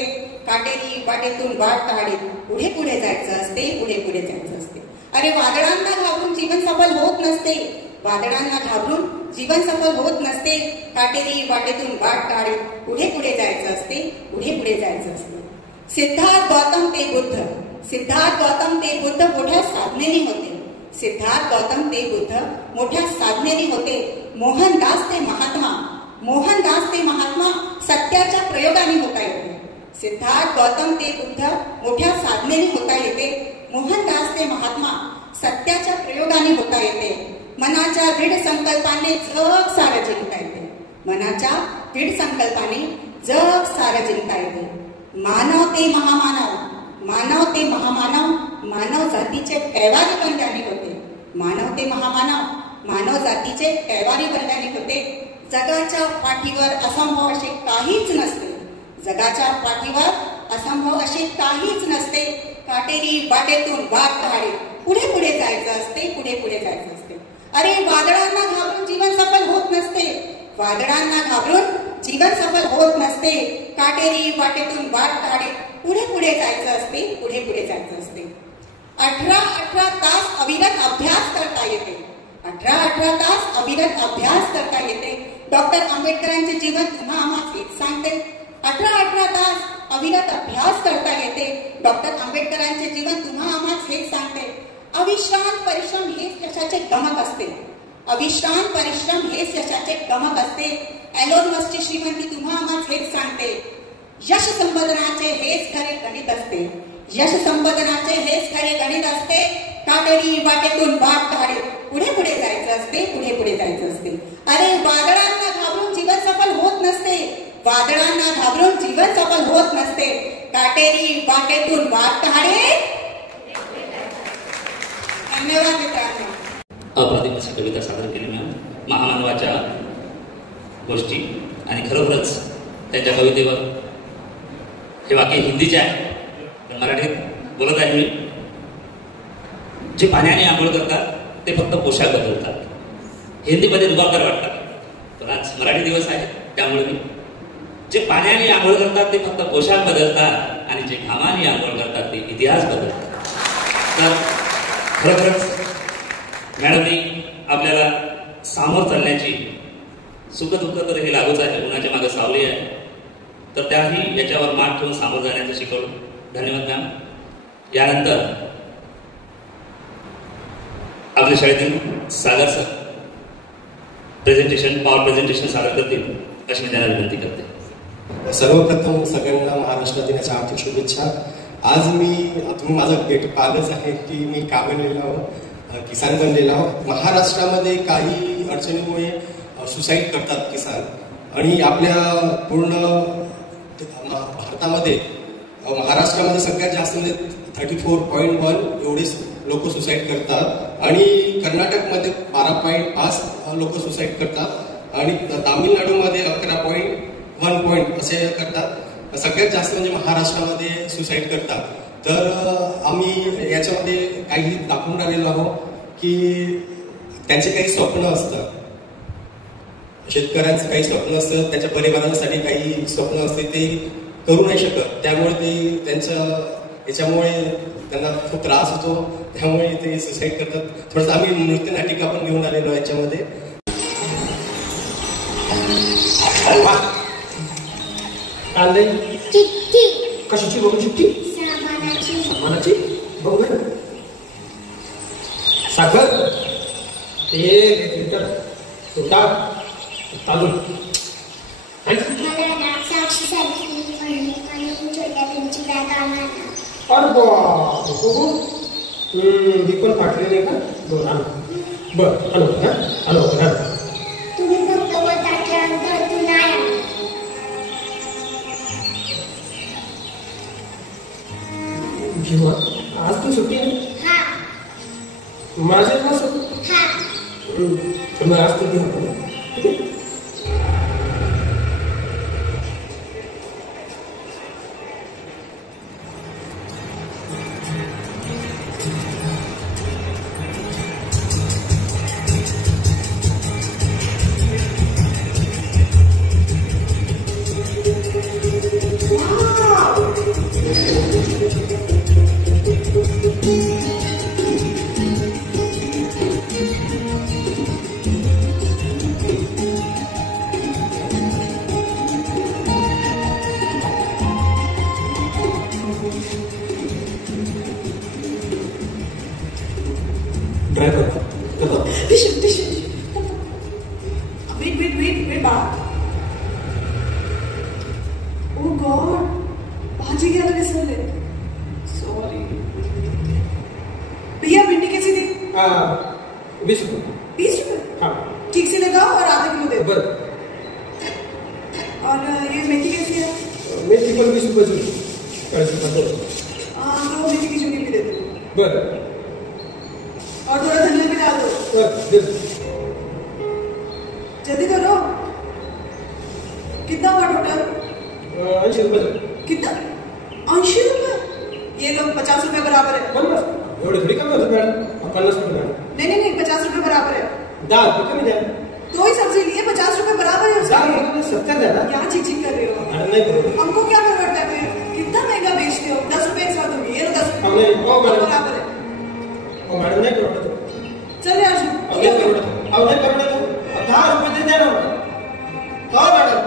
काटेरी वाटेतून वाट काढत पुढे पुढे जायचं असते, पुढे पुढे जायचं असते. अरे वादळांना घाबरून जीवन सफल होत नसते, वादळांना घाबरून जीवन सफल होत नसते. काटेरी वाटेतून वाट काढत पुढे पुढे जायचं असते, पुढे पुढे जायचं असते. सिद्धार्थ गौतम ते बुद्ध, सिद्धार्थ गौतम ते बुद्ध मोठ्या साधनेने होते, सिद्धार्थ गौतम ते बुद्ध मोठ्या साधनेने होते. मोहनदास ते महात्मा, मोहनदास ते महात्मा सत्याच्या प्रयोगाने होता येते. सिद्धार्थ गौतम ते बुद्ध मोठ्या साधनेने होता येते. मोहनदास ते महात्मा सत्याच्या प्रयोगाने होता येते. मनाच्या दृढ संकल्पाने जग सारं जिंकता येते, मनाच्या दृढ संकल्पाने जग सारं जिंकता येते. मानव ते महामानव, मानव ते महामानव मानव जातीचे कैवारी बनल्याने होते. मानव ते महामानव मानव जातीचे कैवारी बनल्याने होते. जगाच्या पाठीवर असंभव असे काहीच नसते, जगाच्या पाठीवर असंभव असे काहीच नसते. काटेरी वाटेतून वाट काढे पुढे पुढे जायचं असते, पुढे पुढे जायचं असते. अरे वादळांना घाबरून जीवन सफल होत नसते, वादळांना घाबरून जीवन सफल होत नसते. काटेरी वाटेतून वाट काढे पुढे पुढे जायचं असते, पुढे पुढे जायचं असते. 18 तास अविरत अभ्यास करता येते, 18 तास अविरत अभ्यास करता येते. डॉक्टर आंबेडकरांचे जीवन तुम्हा आम्हाला हेच सांगते. 18 तास अविरत अभ्यास करता येते. डॉक्टर आंबेडकरांचे जीवन तुम्हा आम्हाला हेच सांगते. अविश्रांत परिश्रम हेच यशाचे गमक असते, अविश्रांत परिश्रम हेच यशाचे गमक असते. एलोन मस्कची श्रीमंती तुम्हा आम्हाला हेच सांगते. यश संपादनाचे हेच खरे गणित असते, यश संपादनाचे हेच खरे गणित असते. काटेरी वाटेतून वाट काढे पुढे पुढे जायचं असते, पुढे पुढे जायचं असते. अरे वादळांना घाबरून जीवन सफल होत नसते, वादळांना घाबरून जीवन सफल होत नसते. काटेरी वाटेतून वाट काढे. धन्यवाद मित्रांनो. अप्रतिम अशी कविता सादर केली मॅम. महामानवाच्या गोष्टी आणि खरोखरच त्यांच्या कवितेवर हे वाक्य हिंदीचे आहे, मराठीत बोलत आहे मी. जे पाण्याने आंघोळ करतात ते फक्त पोशाख बदलतात, हिंदीमध्ये रुबाबदार वाटतात. पण आज मराठी दिवस आहे त्यामुळे मी जे पाण्याने आंघोळ करतात ते फक्त पोशाख बदलतात आणि जे घामाने आंघोळ करतात ते इतिहास बदलतात. तर खरोखरच मॅडमनी आपल्याला सामोर चालण्याची, सुख दुःख तर हे लागूच आहे, उन्हाच्या मागे सावली आहे, तर त्याही याच्यावर मात ठेवून सामोर जाण्याचं शिकवलं. धन्यवाद मॅम. यानंतर आपल्या शाळेतील सागर सर पॉवर प्रेझेंटेशन सादर करतील अशी मी त्यांना विनंती करते. सर्वप्रथम सगळ्यांना महाराष्ट्र दिनाच्या हार्दिक शुभेच्छा. आज तुम्ही माझा कागज आहे की मी का बनलेला आहो, किसान बनलेला आहो. महाराष्ट्रामध्ये काही अडचणीमुळे सुसाईड करतात किसान आणि आपल्या पूर्ण भारतामध्ये महाराष्ट्रामध्ये सगळ्यात जास्त म्हणजे 34.1 एवढे लोक सुसाईड करतात आणि कर्नाटकमध्ये 12.5 लोक सुसाईड करतात आणि तामिळनाडूमध्ये 11.1 असे करतात. सगळ्यात जास्त म्हणजे महाराष्ट्रामध्ये सुसाईड करतात. तर आम्ही याच्यामध्ये काही दाखवून राहिलेलो आहोत की त्यांचे काही स्वप्न असतात, शेतकऱ्यांचं काही स्वप्न असतं, त्याच्या परिवारासाठी काही स्वप्न असते, ते करू नाही शकत. त्यामुळे ते याच्यामुळे त्यांना खूप त्रास होतो, त्यामुळे ते सुसाईड करतात. थोडंसं आम्ही नृत्य नाटिका पण घेऊन आलेलो याच्यामध्ये. चिठ्ठी कशाची बघू? चिठ्ठी सामानाची बघू ना. साखर तांदूळ मला साक्षी सारखी आणि छोट्या त्यांची बॅग आणा. अरे बघू ही पण पाठवली नाही का? बरं हॅलो तुम्ही फक्त टाकल्यानंतर तू नाही घेऊ. आज तू सुट्टी आहे माझ्या क्लास मग आज तू घेऊ. Wait, oh God, भाजी घ्यायला विसरले. Sorry. भैया भिंडी कैसी थी? 20 रुपये. 20 रुपये? हाँ. ठीक से लगाओ और आधा किलो दे. बरं. और ये मेथी कैसी है? मेथी पण 20 रुपये. 40 रुपये. तो मेथी की चुनी भी दे दो. बरं. और थोड़ा धनिया भी डाल दो. जल्दी करो. कितना हुआ टोटल? 80 रुपये. कितना? 80 रुपये? ये लो 50 रुपये बराबर है. 50? एवढे थोडी कमी होतं मॅडम. 50 रुपये मॅडम. नहीं 50 रुपये बराबर है. 10 रुपये कमी द्या. तो ही सब्जी लिए 50 रुपये बराबर है. 10 रुपये 70 द्या ना. यहाँ चिक कर रहे हो. नहीं करो. हमको क्या करवाता है फिर? कितना महंगा बेचते हो? 10 रुपये एक्स्ट्रा दूंगी. ये लो 10 रुपये बराबर है. मॅडम नहीं करो. चल यार नहीं करो. नहीं करो. 10 रुपये दे देना. मैडम.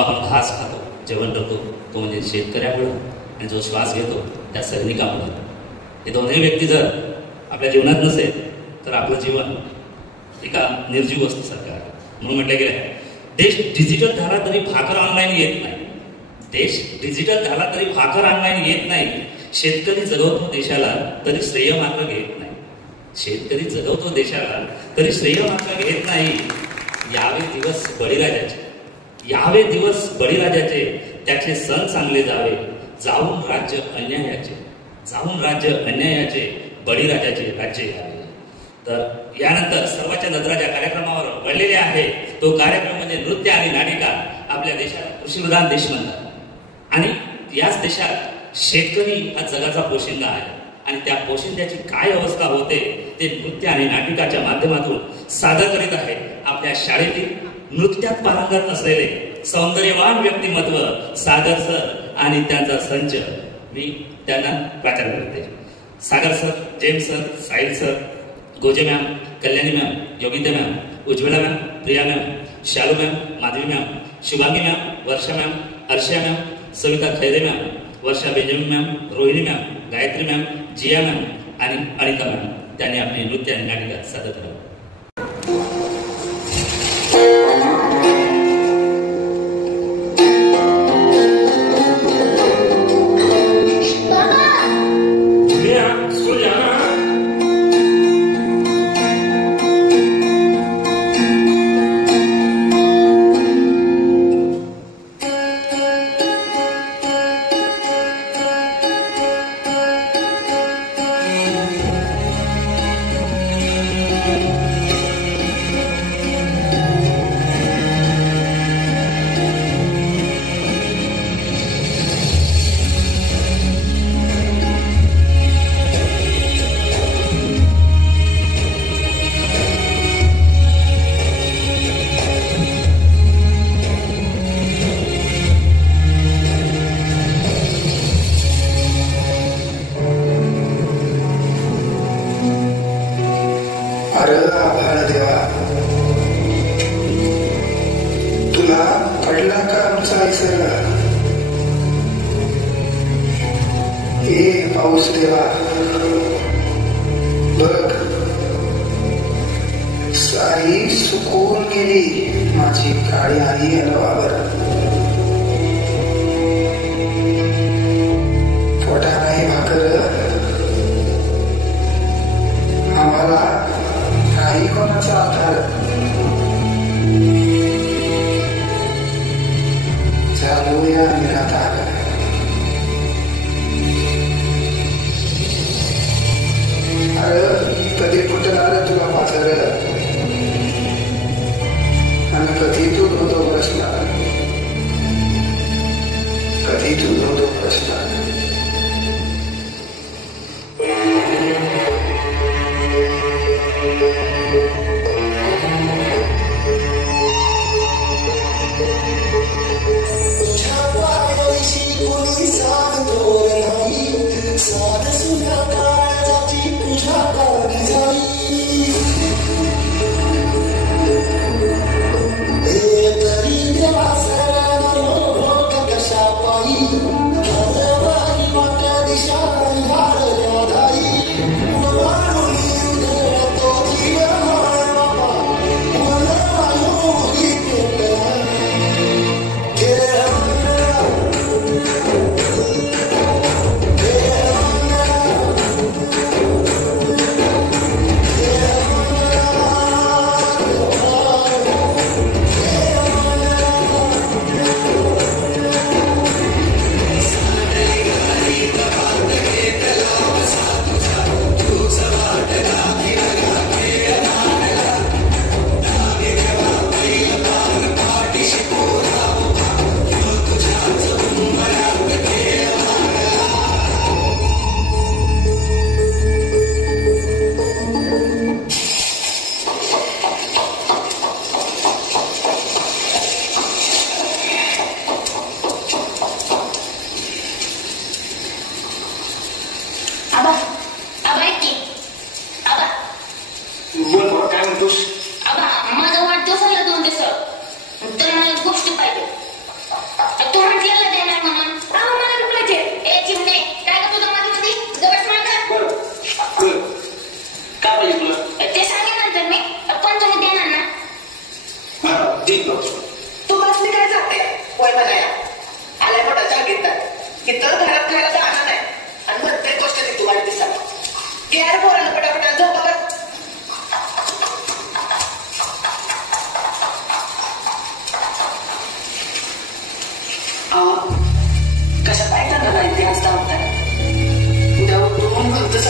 आपण घास खातो, जेवण करतो, तो म्हणजे शेतकऱ्यामुळं, आणि जो श्वास घेतो त्या सैनिकामुळं. हे दोन्ही व्यक्ती जर आपल्या जीवनात नसेल तर आपलं जीवन एका निर्जीव वस्तूसारखं आहे. म्हणून म्हटलं गेलं आहे, देश डिजिटल झाला तरी भाकर ऑनलाईन येत नाही. देश डिजिटल झाला तरी भाकर ऑनलाईन येत नाही. शेतकरी जगवतो देशाला तरी श्रेय मात्र घेत नाही. शेतकरी जगवतो देशाला तरी श्रेय मात्र घेत नाही. यावे दिवस बळीराजाचे, यावे दिवस बळीराजाचे, त्याचे सण चांगले जावे, जाऊन राज्य अन्यायाचे, जाऊन राज्य अन्यायाचे, बळीराजाचे राज्य यावे. तर यानंतर सर्वांच्या नजरा ज्या कार्यक्रमावर पडलेले आहे तो कार्यक्रम म्हणजे नृत्य आणि नाटिका. आपल्या देशाला कृषीप्रधान देश म्हणतात आणि याच देशात शेतकरी हा जगाचा पोशिंदा आहे आणि त्या पोशिंद्याची काय अवस्था होते ते नृत्य आणि नाटिकाच्या माध्यमातून सादर करीत आहे. आपल्या शाळेतील नृत्यात पारंगत असलेले सौंदर्यवान व्यक्तिमत्व सागर सर आणि त्यांचा संच मी त्यांना प्राचार्य करते. Sagar sir, James sir, Sahil sir, Goje ma'am, Kalyani ma'am, Yogita ma'am, Ujjwala ma'am, Priya ma'am, Shalu ma'am, Madhavi ma'am, Shubhangi ma'am, Varsha ma'am, Arsha ma'am, Savita Khaire ma'am, Varsha Benjamin ma'am, Rohini ma'am, Gayatri ma'am, Jiya ma'am आणि अनिता मॅम त्यांनी आपली नृत्य आणि नाटिका सादर करावं.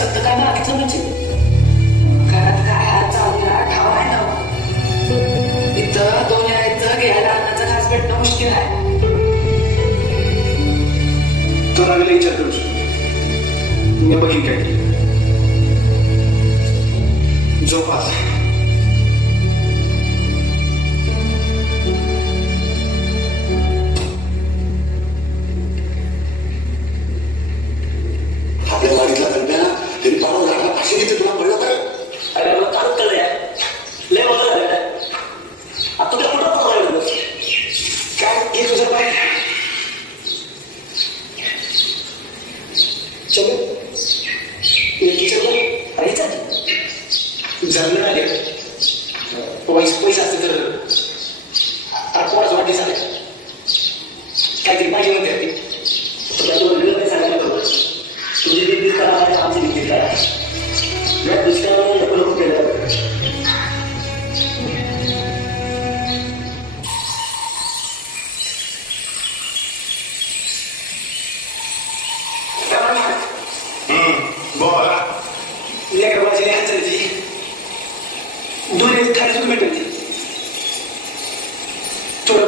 सारखं काय मागितलं म्हणजे घरात काय हात चालला ठाव आहे ना इथं दोन यायचं घ्यायला अन्नाचा घास भेटणं मुश्किल आहे. तो लागेल विचार करू शकतो. मी बघीन काय झोप आता. आपल्या वाडीतला कल्प्या तरी पाहून राहिला असे तिथे तुला पडलं काय? अरे मला काढून कळलंय लय मला झालं आता तुला कुठं पकडलं काय घे तुझं पाय. चलो अरे जमलं नाही पैसा असते तर कोणाच वाटी झाले काहीतरी पाहिजे म्हणते तुला नाही सांगायला बरोबर तुझी बिझनेस करा आणि आमची बिझनेस करा या दुसऱ्यावर नको केलं. दोन एक खाली सुरू भेटेल ती थोडं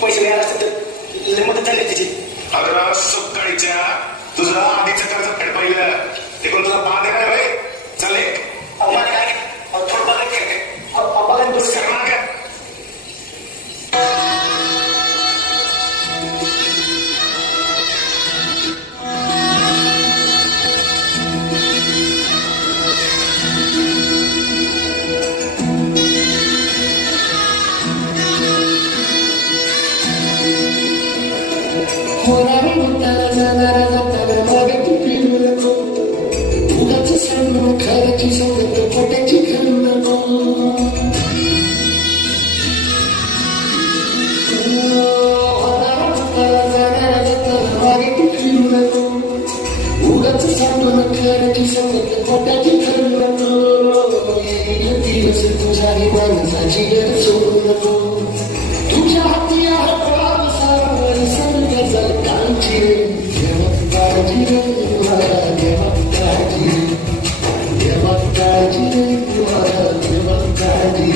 पैसे मिळाला असतं तर लय मदत झाली तिची. अगं सकाळीच्या तुझं आधीचं कर्ज फेड पाहिलं ते कोण तुझा बाद आहे काय चालेल काय थोडं बघा करणार काय तुझ्या हाती आहे पावसावर सर्व जलकांची देवताजी रे मला देवताजी देवताजी रे मला देवताजी.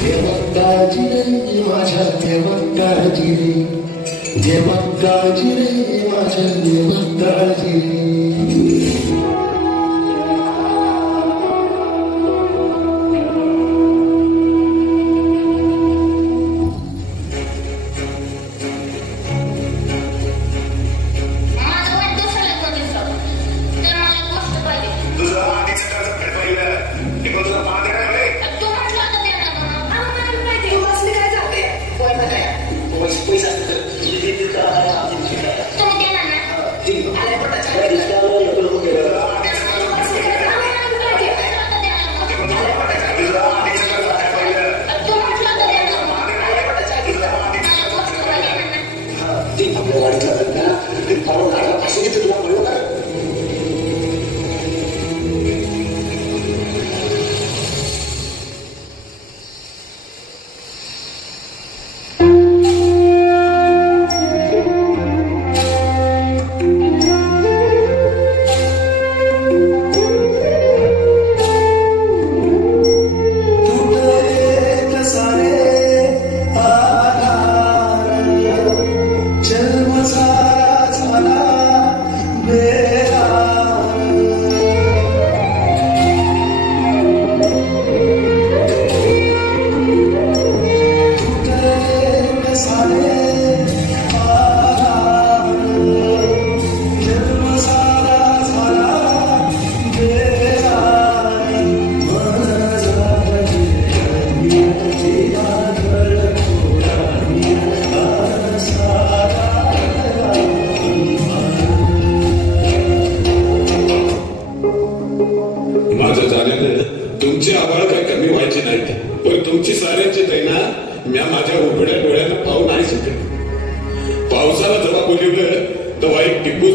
देवताजी रे माझ्या देवताजी रे देवताजी रे माझ्या देवताजी रे. तुझं आधीचं कर्ज फेड पाहिलं ते कोण तुझा बाद आहे काय पैसा असतं तर तुझी बिझनेस करा आणि आमची बिझनेस करा. आल्या पटाच्या दुसऱ्यावर नको केलं आपल्या वाडीतला कल्प्या तरी पाहून राहिला असे तिथे तुला पडलं काय?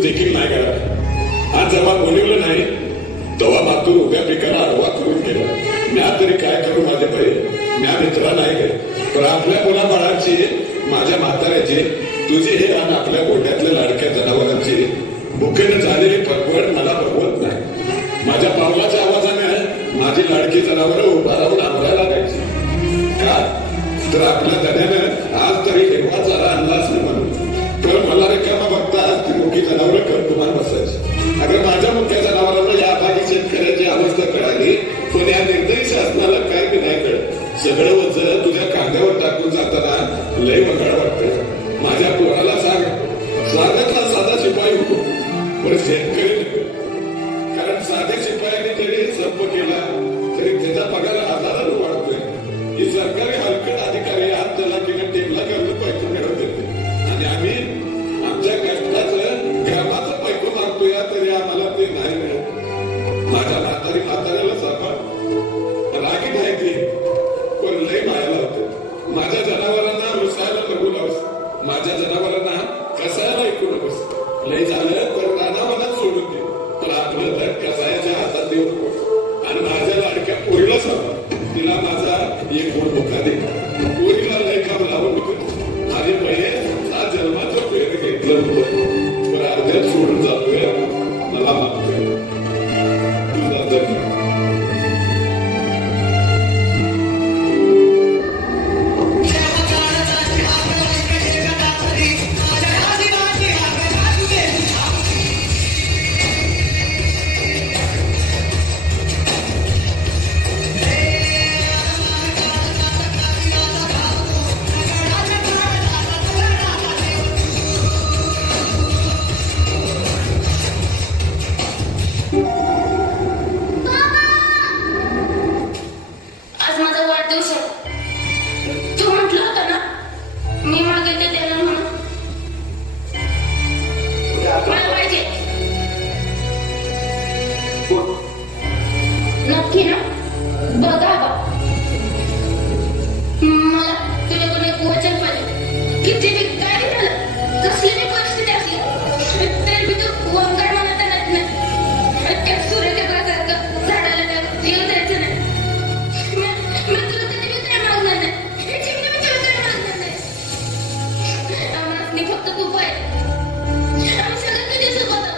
देखील नाही करा. आज जेव्हा बोलवलं नाही तेव्हा मातून उभ्या पिकाला आडवा करून केला. म्या तरी काय करू माझे बहीण, म्या मित्रा नाही गे. पण आपल्या मुलाबाळाची, माझ्या म्हाताऱ्याची, तुझी हे आणि आपल्या गोट्यातल्या लाडक्या जनावरांची भुकेनं झालेली पकवड मला बघवत नाही. माझ्या पावलाच्या आवाजाने माझी लाडकी जनावरं उभा राहून आंबरायला लागायची. का तर आपल्या धन्यानं आज तरी हिरवा चारा आणला असेल म्हणून. तर मला रिकामा बघता ती मोठी जनावरं कर्तुमान बसायची. अगर माझ्या मुख्या जनावरांना या भागी शेतकऱ्याची अवस्था कळाली पण या निर्दयी शासनाला काय की नाही कळत. सगळं वजन तुझ्या कांद्यावर टाकून जाताना लय वकाळ वाटतं. माझ्या पोराला सांग, स्वागतला साधा शिपाई होतो पण शेतकरी नको. कारण साध्या शिपायाने जरी संप केला तरी त्याचा पगार हजारानं वाढतोय. ही सरकारी हलकट अधिकारी हात त्याला किंवा टेबला करून पैसे मिळवत येते आणि आम्ही आमच्या कष्टाचं घराचं पैको मागतोय तरी आम्हाला ते नाही मिळत. माझ्या म्हाताऱ्याला सांभाळ रागीत आहे ती पण लय मायाला होते. माझ्या जनावरांना रुसायला नको लावस, माझ्या जनावरांना कसायला ऐकू नकोस. लय झालं तर रानावनात सोडून दे पण आपलं तर कसायाच्या हातात देऊ नकोस. आणि माझ्या लाडक्या पोरीला सांभाळ, तिला माझा एक गोड धोका दे. पोरीला लय काम लावू नको. माझे बहीण हा जन्माचं पेर घेतलं होतं पण अर्ध्यात सोडून जातोय. मला मागतोय तुझा जन्म. नक्की ना? बघा बा, मला तुझ्याकडून एक वचन पाहिजे. किती बी काय झालं, कसली बी परिस्थिती असली तरी मी तू वंगाड म्हणत नाही. त्या सूर्यचक्रासारखं झाडाला जीव द्यायचं नाही. मी तुला कधी बी काय मागणार नाही. चिमणी मी तुला काय मागणार नाही. आम्हाला फक्त तू पाहिजे. आम्ही सगळं कधी सोबत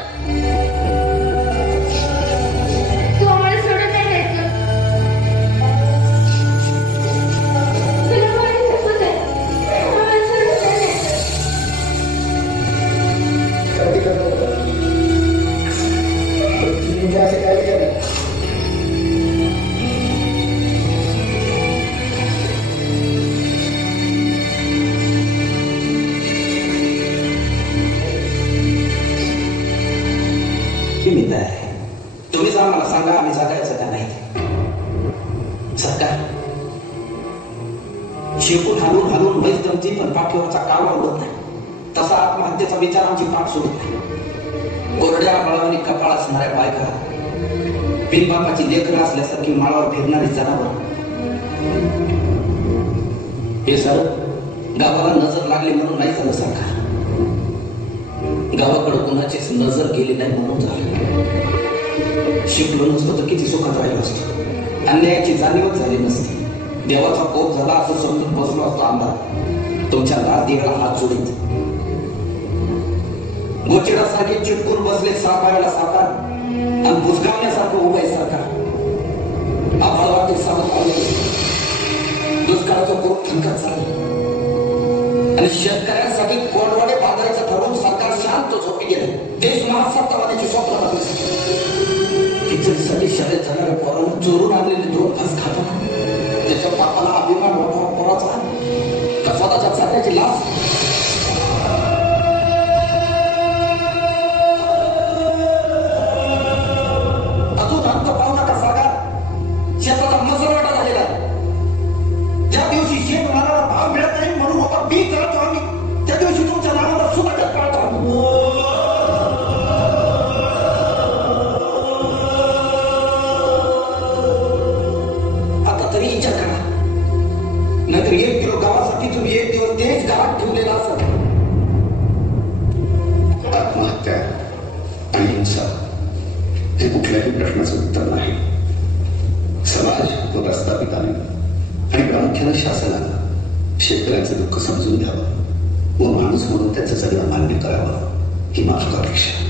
तुम्हीच आम्हाला सांगा आम्ही जगायचं का नाही. सरकार शेपूट हालून हालून म्हैस जमती पण पाठीवरचा काळ आवडत नाही. तसा आत्महत्येचा विचार आमची पाठ सुरू नाही. कोरड्या माळावरी कपाळ असणाऱ्या बायका, बिनबापाची लेकरं असल्यासारखी माळावर फिरणारी जनावर, हे सर गावाला नजर लागली म्हणून नाही झालं. सरकार गावाकडे कुणाचीच नजर गेली नाही म्हणून झालं. शिकलो नसतो तर किती सुखात राहिलो असतो. अन्यायाची जाणीवच झाली नसती. देवाचा कोप झाला असं समजून बसलो असतो आमदार तुमच्या लादीला हात जोडीत. गोचिडासारखे चिटकून बसले सापायला साकार आणि बुजगावण्यासारखं उभं आहे सरकार. आभाळ वाटे सावध आले, दुष्काळाचं कोप थंकत चाललं आणि शेतकऱ्यांसाठी कोरडवाडे बांधायचं ठरवून सरकार शांत झोपी गेलं. देश महासत्तावाद्याची स्वप्न खिचडीसाठी शाळेत जाणाऱ्या पोरांना चोरून आणलेले 2 घास खातात. त्याच्या बापाला अभिमान वाटावा पोराचा का स्वतःच्या चालण्याची लाच. अजून अंत पावला का सरकार. शेताचा मसरवाटा झालेला. ज्या दिवशी शेत मालाला भाव मिळत नाही म्हणून आपण बी करतो आम्ही, त्या प्रश्नाचं उत्तर नाही. समाज व प्रस्थापितांनी आणि प्रामुख्यानं शासनानं शेतकऱ्यांचं दुःख समजून घ्यावं व माणूस म्हणून त्याचं सगळं मान्य करावं ही माझी अपेक्षा.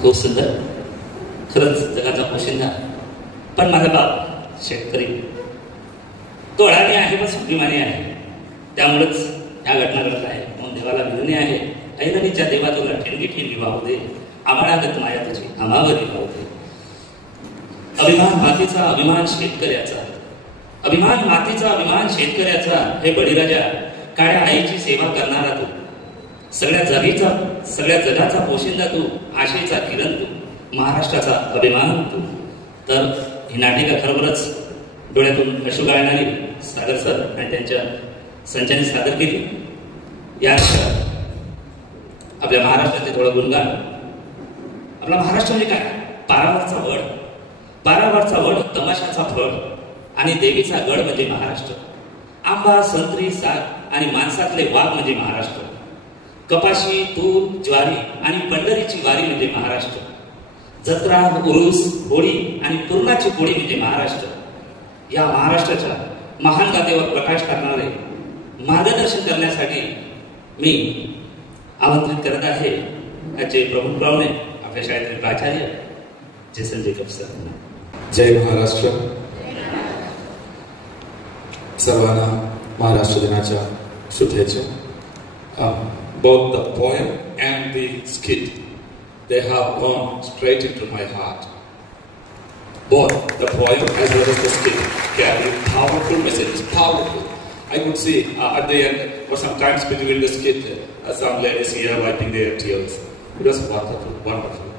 खूप सुंदर, खरंच जगाचा पोशिंदा. पण माझा बाप शेतकरी तो अडाणी आहे पण स्वाभिमानी आहे. त्यामुळेच ह्या घटना घडत आहे. म्हणून देवाला विनंती आहे, ऐरणीच्या देवा तुला ठिणगी ठिणगी वाहू दे, आम्हाला गत माया तुझी आम्हावरी वाहू दे. अभिमान मातीचा, अभिमान शेतकऱ्याचा, अभिमान मातीचा, अभिमान शेतकऱ्याचा. हे बळीराजा, काळ्या आईची सेवा करणारा तू, सगळ्या जगाचा पोशिंदा तू, आशेचा किरण तू, महाराष्ट्राचा अभिमान तू. तर ही नाटिका खरोखरच डोळ्यातून अश्रू गाळणारी सागर सर आणि त्यांच्या संचाने सादर केली. या आपल्या महाराष्ट्राचे थोडं गुणगान. आपला महाराष्ट्र म्हणजे काय? पारावरचा वड, पारावरचा वड, तमाशाचा फळ आणि देवीचा गड म्हणजे महाराष्ट्र. आंबा, संत्री, साग आणि माणसातले वाघ म्हणजे महाराष्ट्र. कपाशी, तूर, ज्वारी आणि पंढरीची वारी म्हणजे महाराष्ट्र. जत्रा, उरूस, होळी आणि पूर्णाची पोळी म्हणजे महाराष्ट्र. या महाराष्ट्राच्या महान गाथेवर प्रकाश टाकणारे मार्गदर्शन करण्यासाठी मी आमंत्रित करत आहे याचे प्रमुख पाहुणे आपल्या शाळेतील प्राचार्य जेसन जेकब सर. जय महाराष्ट्र. सर्वांना महाराष्ट्र दिनाच्या शुभेच्छा. Both the poem and the skit, they have gone straight into my heart. Both the poem as well as the skit carry powerful messages, powerful. I could see at the end, or sometimes between the skit, some ladies here wiping their tears. It was wonderful, wonderful.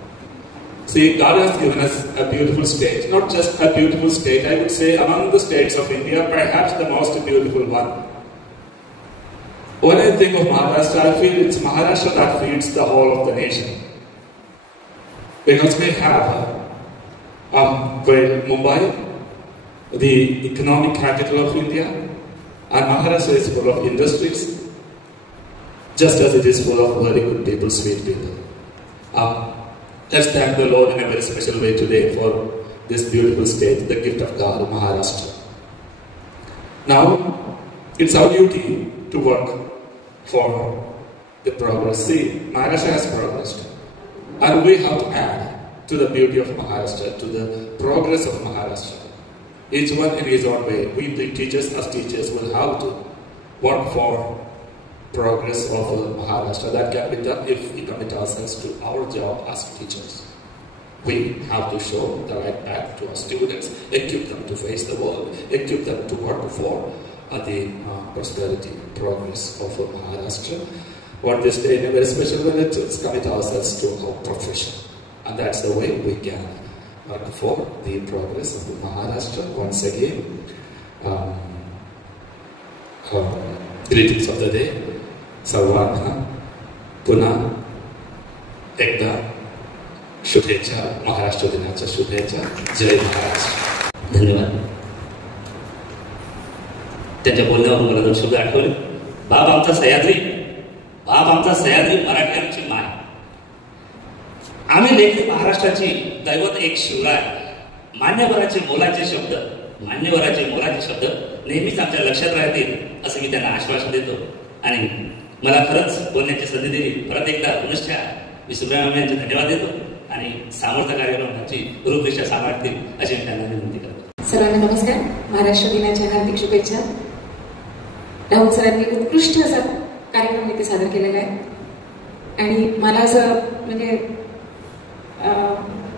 See, God has given us a beautiful state, not just a beautiful state, I would say among the states of India, perhaps the most beautiful one. When I think of Maharashtra, I feel it's Maharashtra that feeds the whole of the nation. Because we have Mumbai, the economic capital of India, and Maharashtra is full of industries, just as it is full of very good people, sweet people. Let's thank the Lord in a very special way today for this beautiful state, the gift of God, Maharashtra. Now, it's our duty to work for the progress. See, Maharashtra has progressed, and we have to add to the beauty of Maharashtra, to the progress of Maharashtra. Each one in his own way. We, the teachers, as teachers, will have to work for progress of Maharashtra. That can be done if we commit ourselves to our job as teachers. We have to show the right path to our students, equip them to face the world, equip them to work for the prosperity, progress of Maharashtra. On this day, in a very special way, let's commit ourselves to our profession. And that's the way we can work for the progress of Maharashtra. Once again, greetings of the day. सर्वांना पुन्हा एकदा शुभेच्छा, महाराष्ट्र दिनाच्या शुभेच्छा. जय महाराष्ट्र. धन्यवाद. त्यांच्या बोलण्यावरून मला 2 शब्द आठवले. बाप आमचा सह्याद्री, बाप आमचा सह्याद्री, मराठ्यांची माय. आम्ही लेखी महाराष्ट्राची दैवत एक शिवराय. मान्यवराचे मोलाचे शब्द, मान्यवराचे मोलाचे शब्द नेहमीच आमच्या लक्षात राहतील असं मी त्यांना आश्वासन देतो. आणि मला खरंच बोलण्याची संधी दिली परत एकदा पुनश्च मी सुब्रह्मण्य यांचे धन्यवाद देतो आणि सामर्थ्य कार्यक्रमाची रूपरेषा सांभाळतील अशी मी त्यांना विनंती करतो. सर्वांना नमस्कार. महाराष्ट्र दिनाच्या हार्दिक शुभेच्छा. राहुल सरांनी उत्कृष्ट असा कार्यक्रम इथे सादर केलेला आहे आणि मला असं म्हणजे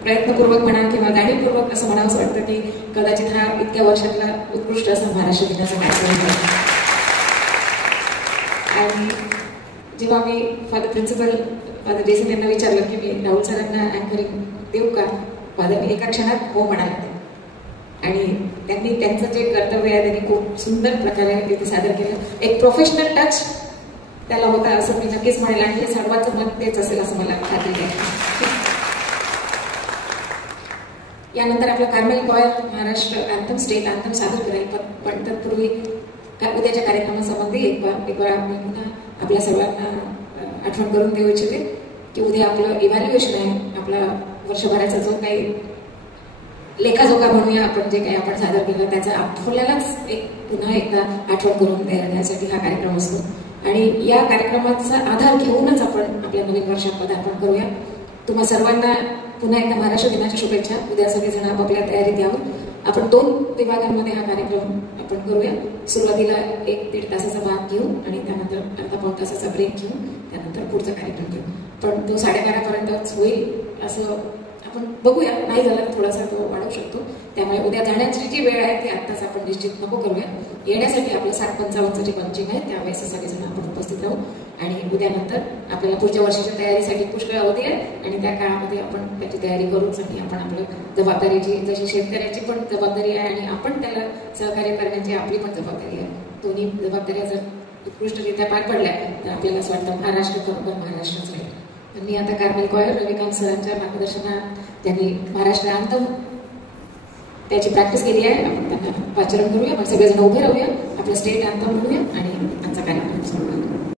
प्रयत्नपूर्वक म्हणा किंवा जाणीवपूर्वक असं म्हणावं असं वाटतं की कदाचित हा इतक्या वर्षातला उत्कृष्ट असा महाराष्ट्र दिनाचा कार्यक्रम आहे. आणि जेव्हा मी प्रिन्सिपल फादर जेसन यांना विचारलं की मी राहुल सरांना अँकरिंग देऊ का, फादरने एका क्षणात हो म्हणाले आणि त्यांनी त्यांचं जे कर्तव्य आहे त्यांनी खूप सुंदर प्रकारे तिथे सादर केलं. एक प्रोफेशनल टच त्याला होता असं मी नक्कीच म्हणेल आणि हे सर्वांचं मत तेच असेल असं मला खात्री आहे. यानंतर आपलं Carmel coir Maharashtra anthem state anthem सादर करेल. पण तत्पूर्वी उद्याच्या कार्यक्रमासंबंधी एक वेळा मी पुन्हा आपल्या सर्वांना आठवण करून देऊ इच्छिते की उद्या आपलं इव्हॅल्युएशन आहे. आपला वर्षभराचा जो काही लेखाजोखा म्हणूया आपण जे काही आपण सादर केलं त्याचा आपल्यालाच एक पुन्हा एकदा आठवण करून देण्यासाठी हा कार्यक्रम असतो आणि या कार्यक्रमाचा आधार घेऊनच आपण आपल्या नवीन वर्षात पदार्पण करूया. तुम्हा सर्वांना पुन्हा एकदा महाराष्ट्र दिनाच्या शुभेच्छा. उद्या सगळेजण आपापल्या तयारीत यावं. आपण 2 विभागांमध्ये हा कार्यक्रम आपण करूया. सुरुवातीला 1-1.5 तासाचा भाग घेऊ आणि त्यानंतर अर्धा-पाऊण तासाचा ब्रेक घेऊ, त्यानंतर पुढचा कार्यक्रम घेऊ. पण तो 12:30 पर्यंतच होईल असं आपण बघूया. नाही झाला तर थोडासा तो वाढवू शकतो. त्यामुळे उद्या जाण्याची जी वेळ आहे ती आत्ताच आपण निश्चित नको करूया. येण्यासाठी आपलं 7:55 जे पंचिंग आहे त्यावेळेस सगळेजण आपण उपस्थित राहू आणि उद्यानंतर आपल्याला पुढच्या वर्षाच्या तयारीसाठी पुष्कळ अवधी आहे आणि त्या काळामध्ये आपण त्याची तयारी करूनसाठी आपण आपलं जबाबदारीची जशी शेतकऱ्याची पण जबाबदारी आहे आणि आपण त्याला सहकार्य करण्याची आपली पण जबाबदारी आहे. दोन्ही जबाबदाऱ्या जर उत्कृष्टरित्या पार पडल्या तर आपल्याला असं वाटतं महाराष्ट्र खरोखर महाराष्ट्रच आहे. मी आता कार्मेल कॉयर रविकांत सरांच्या मार्गदर्शनात ज्यांनी महाराष्ट्र अँथम त्याची प्रॅक्टिस केली आहे आपण त्यांना पाचारण करूया. आपण सगळेजण उभे राहूया, आपलं स्टेट अँथम म्हणूया आणि आमचा कार्यक्रम सुरू करूया.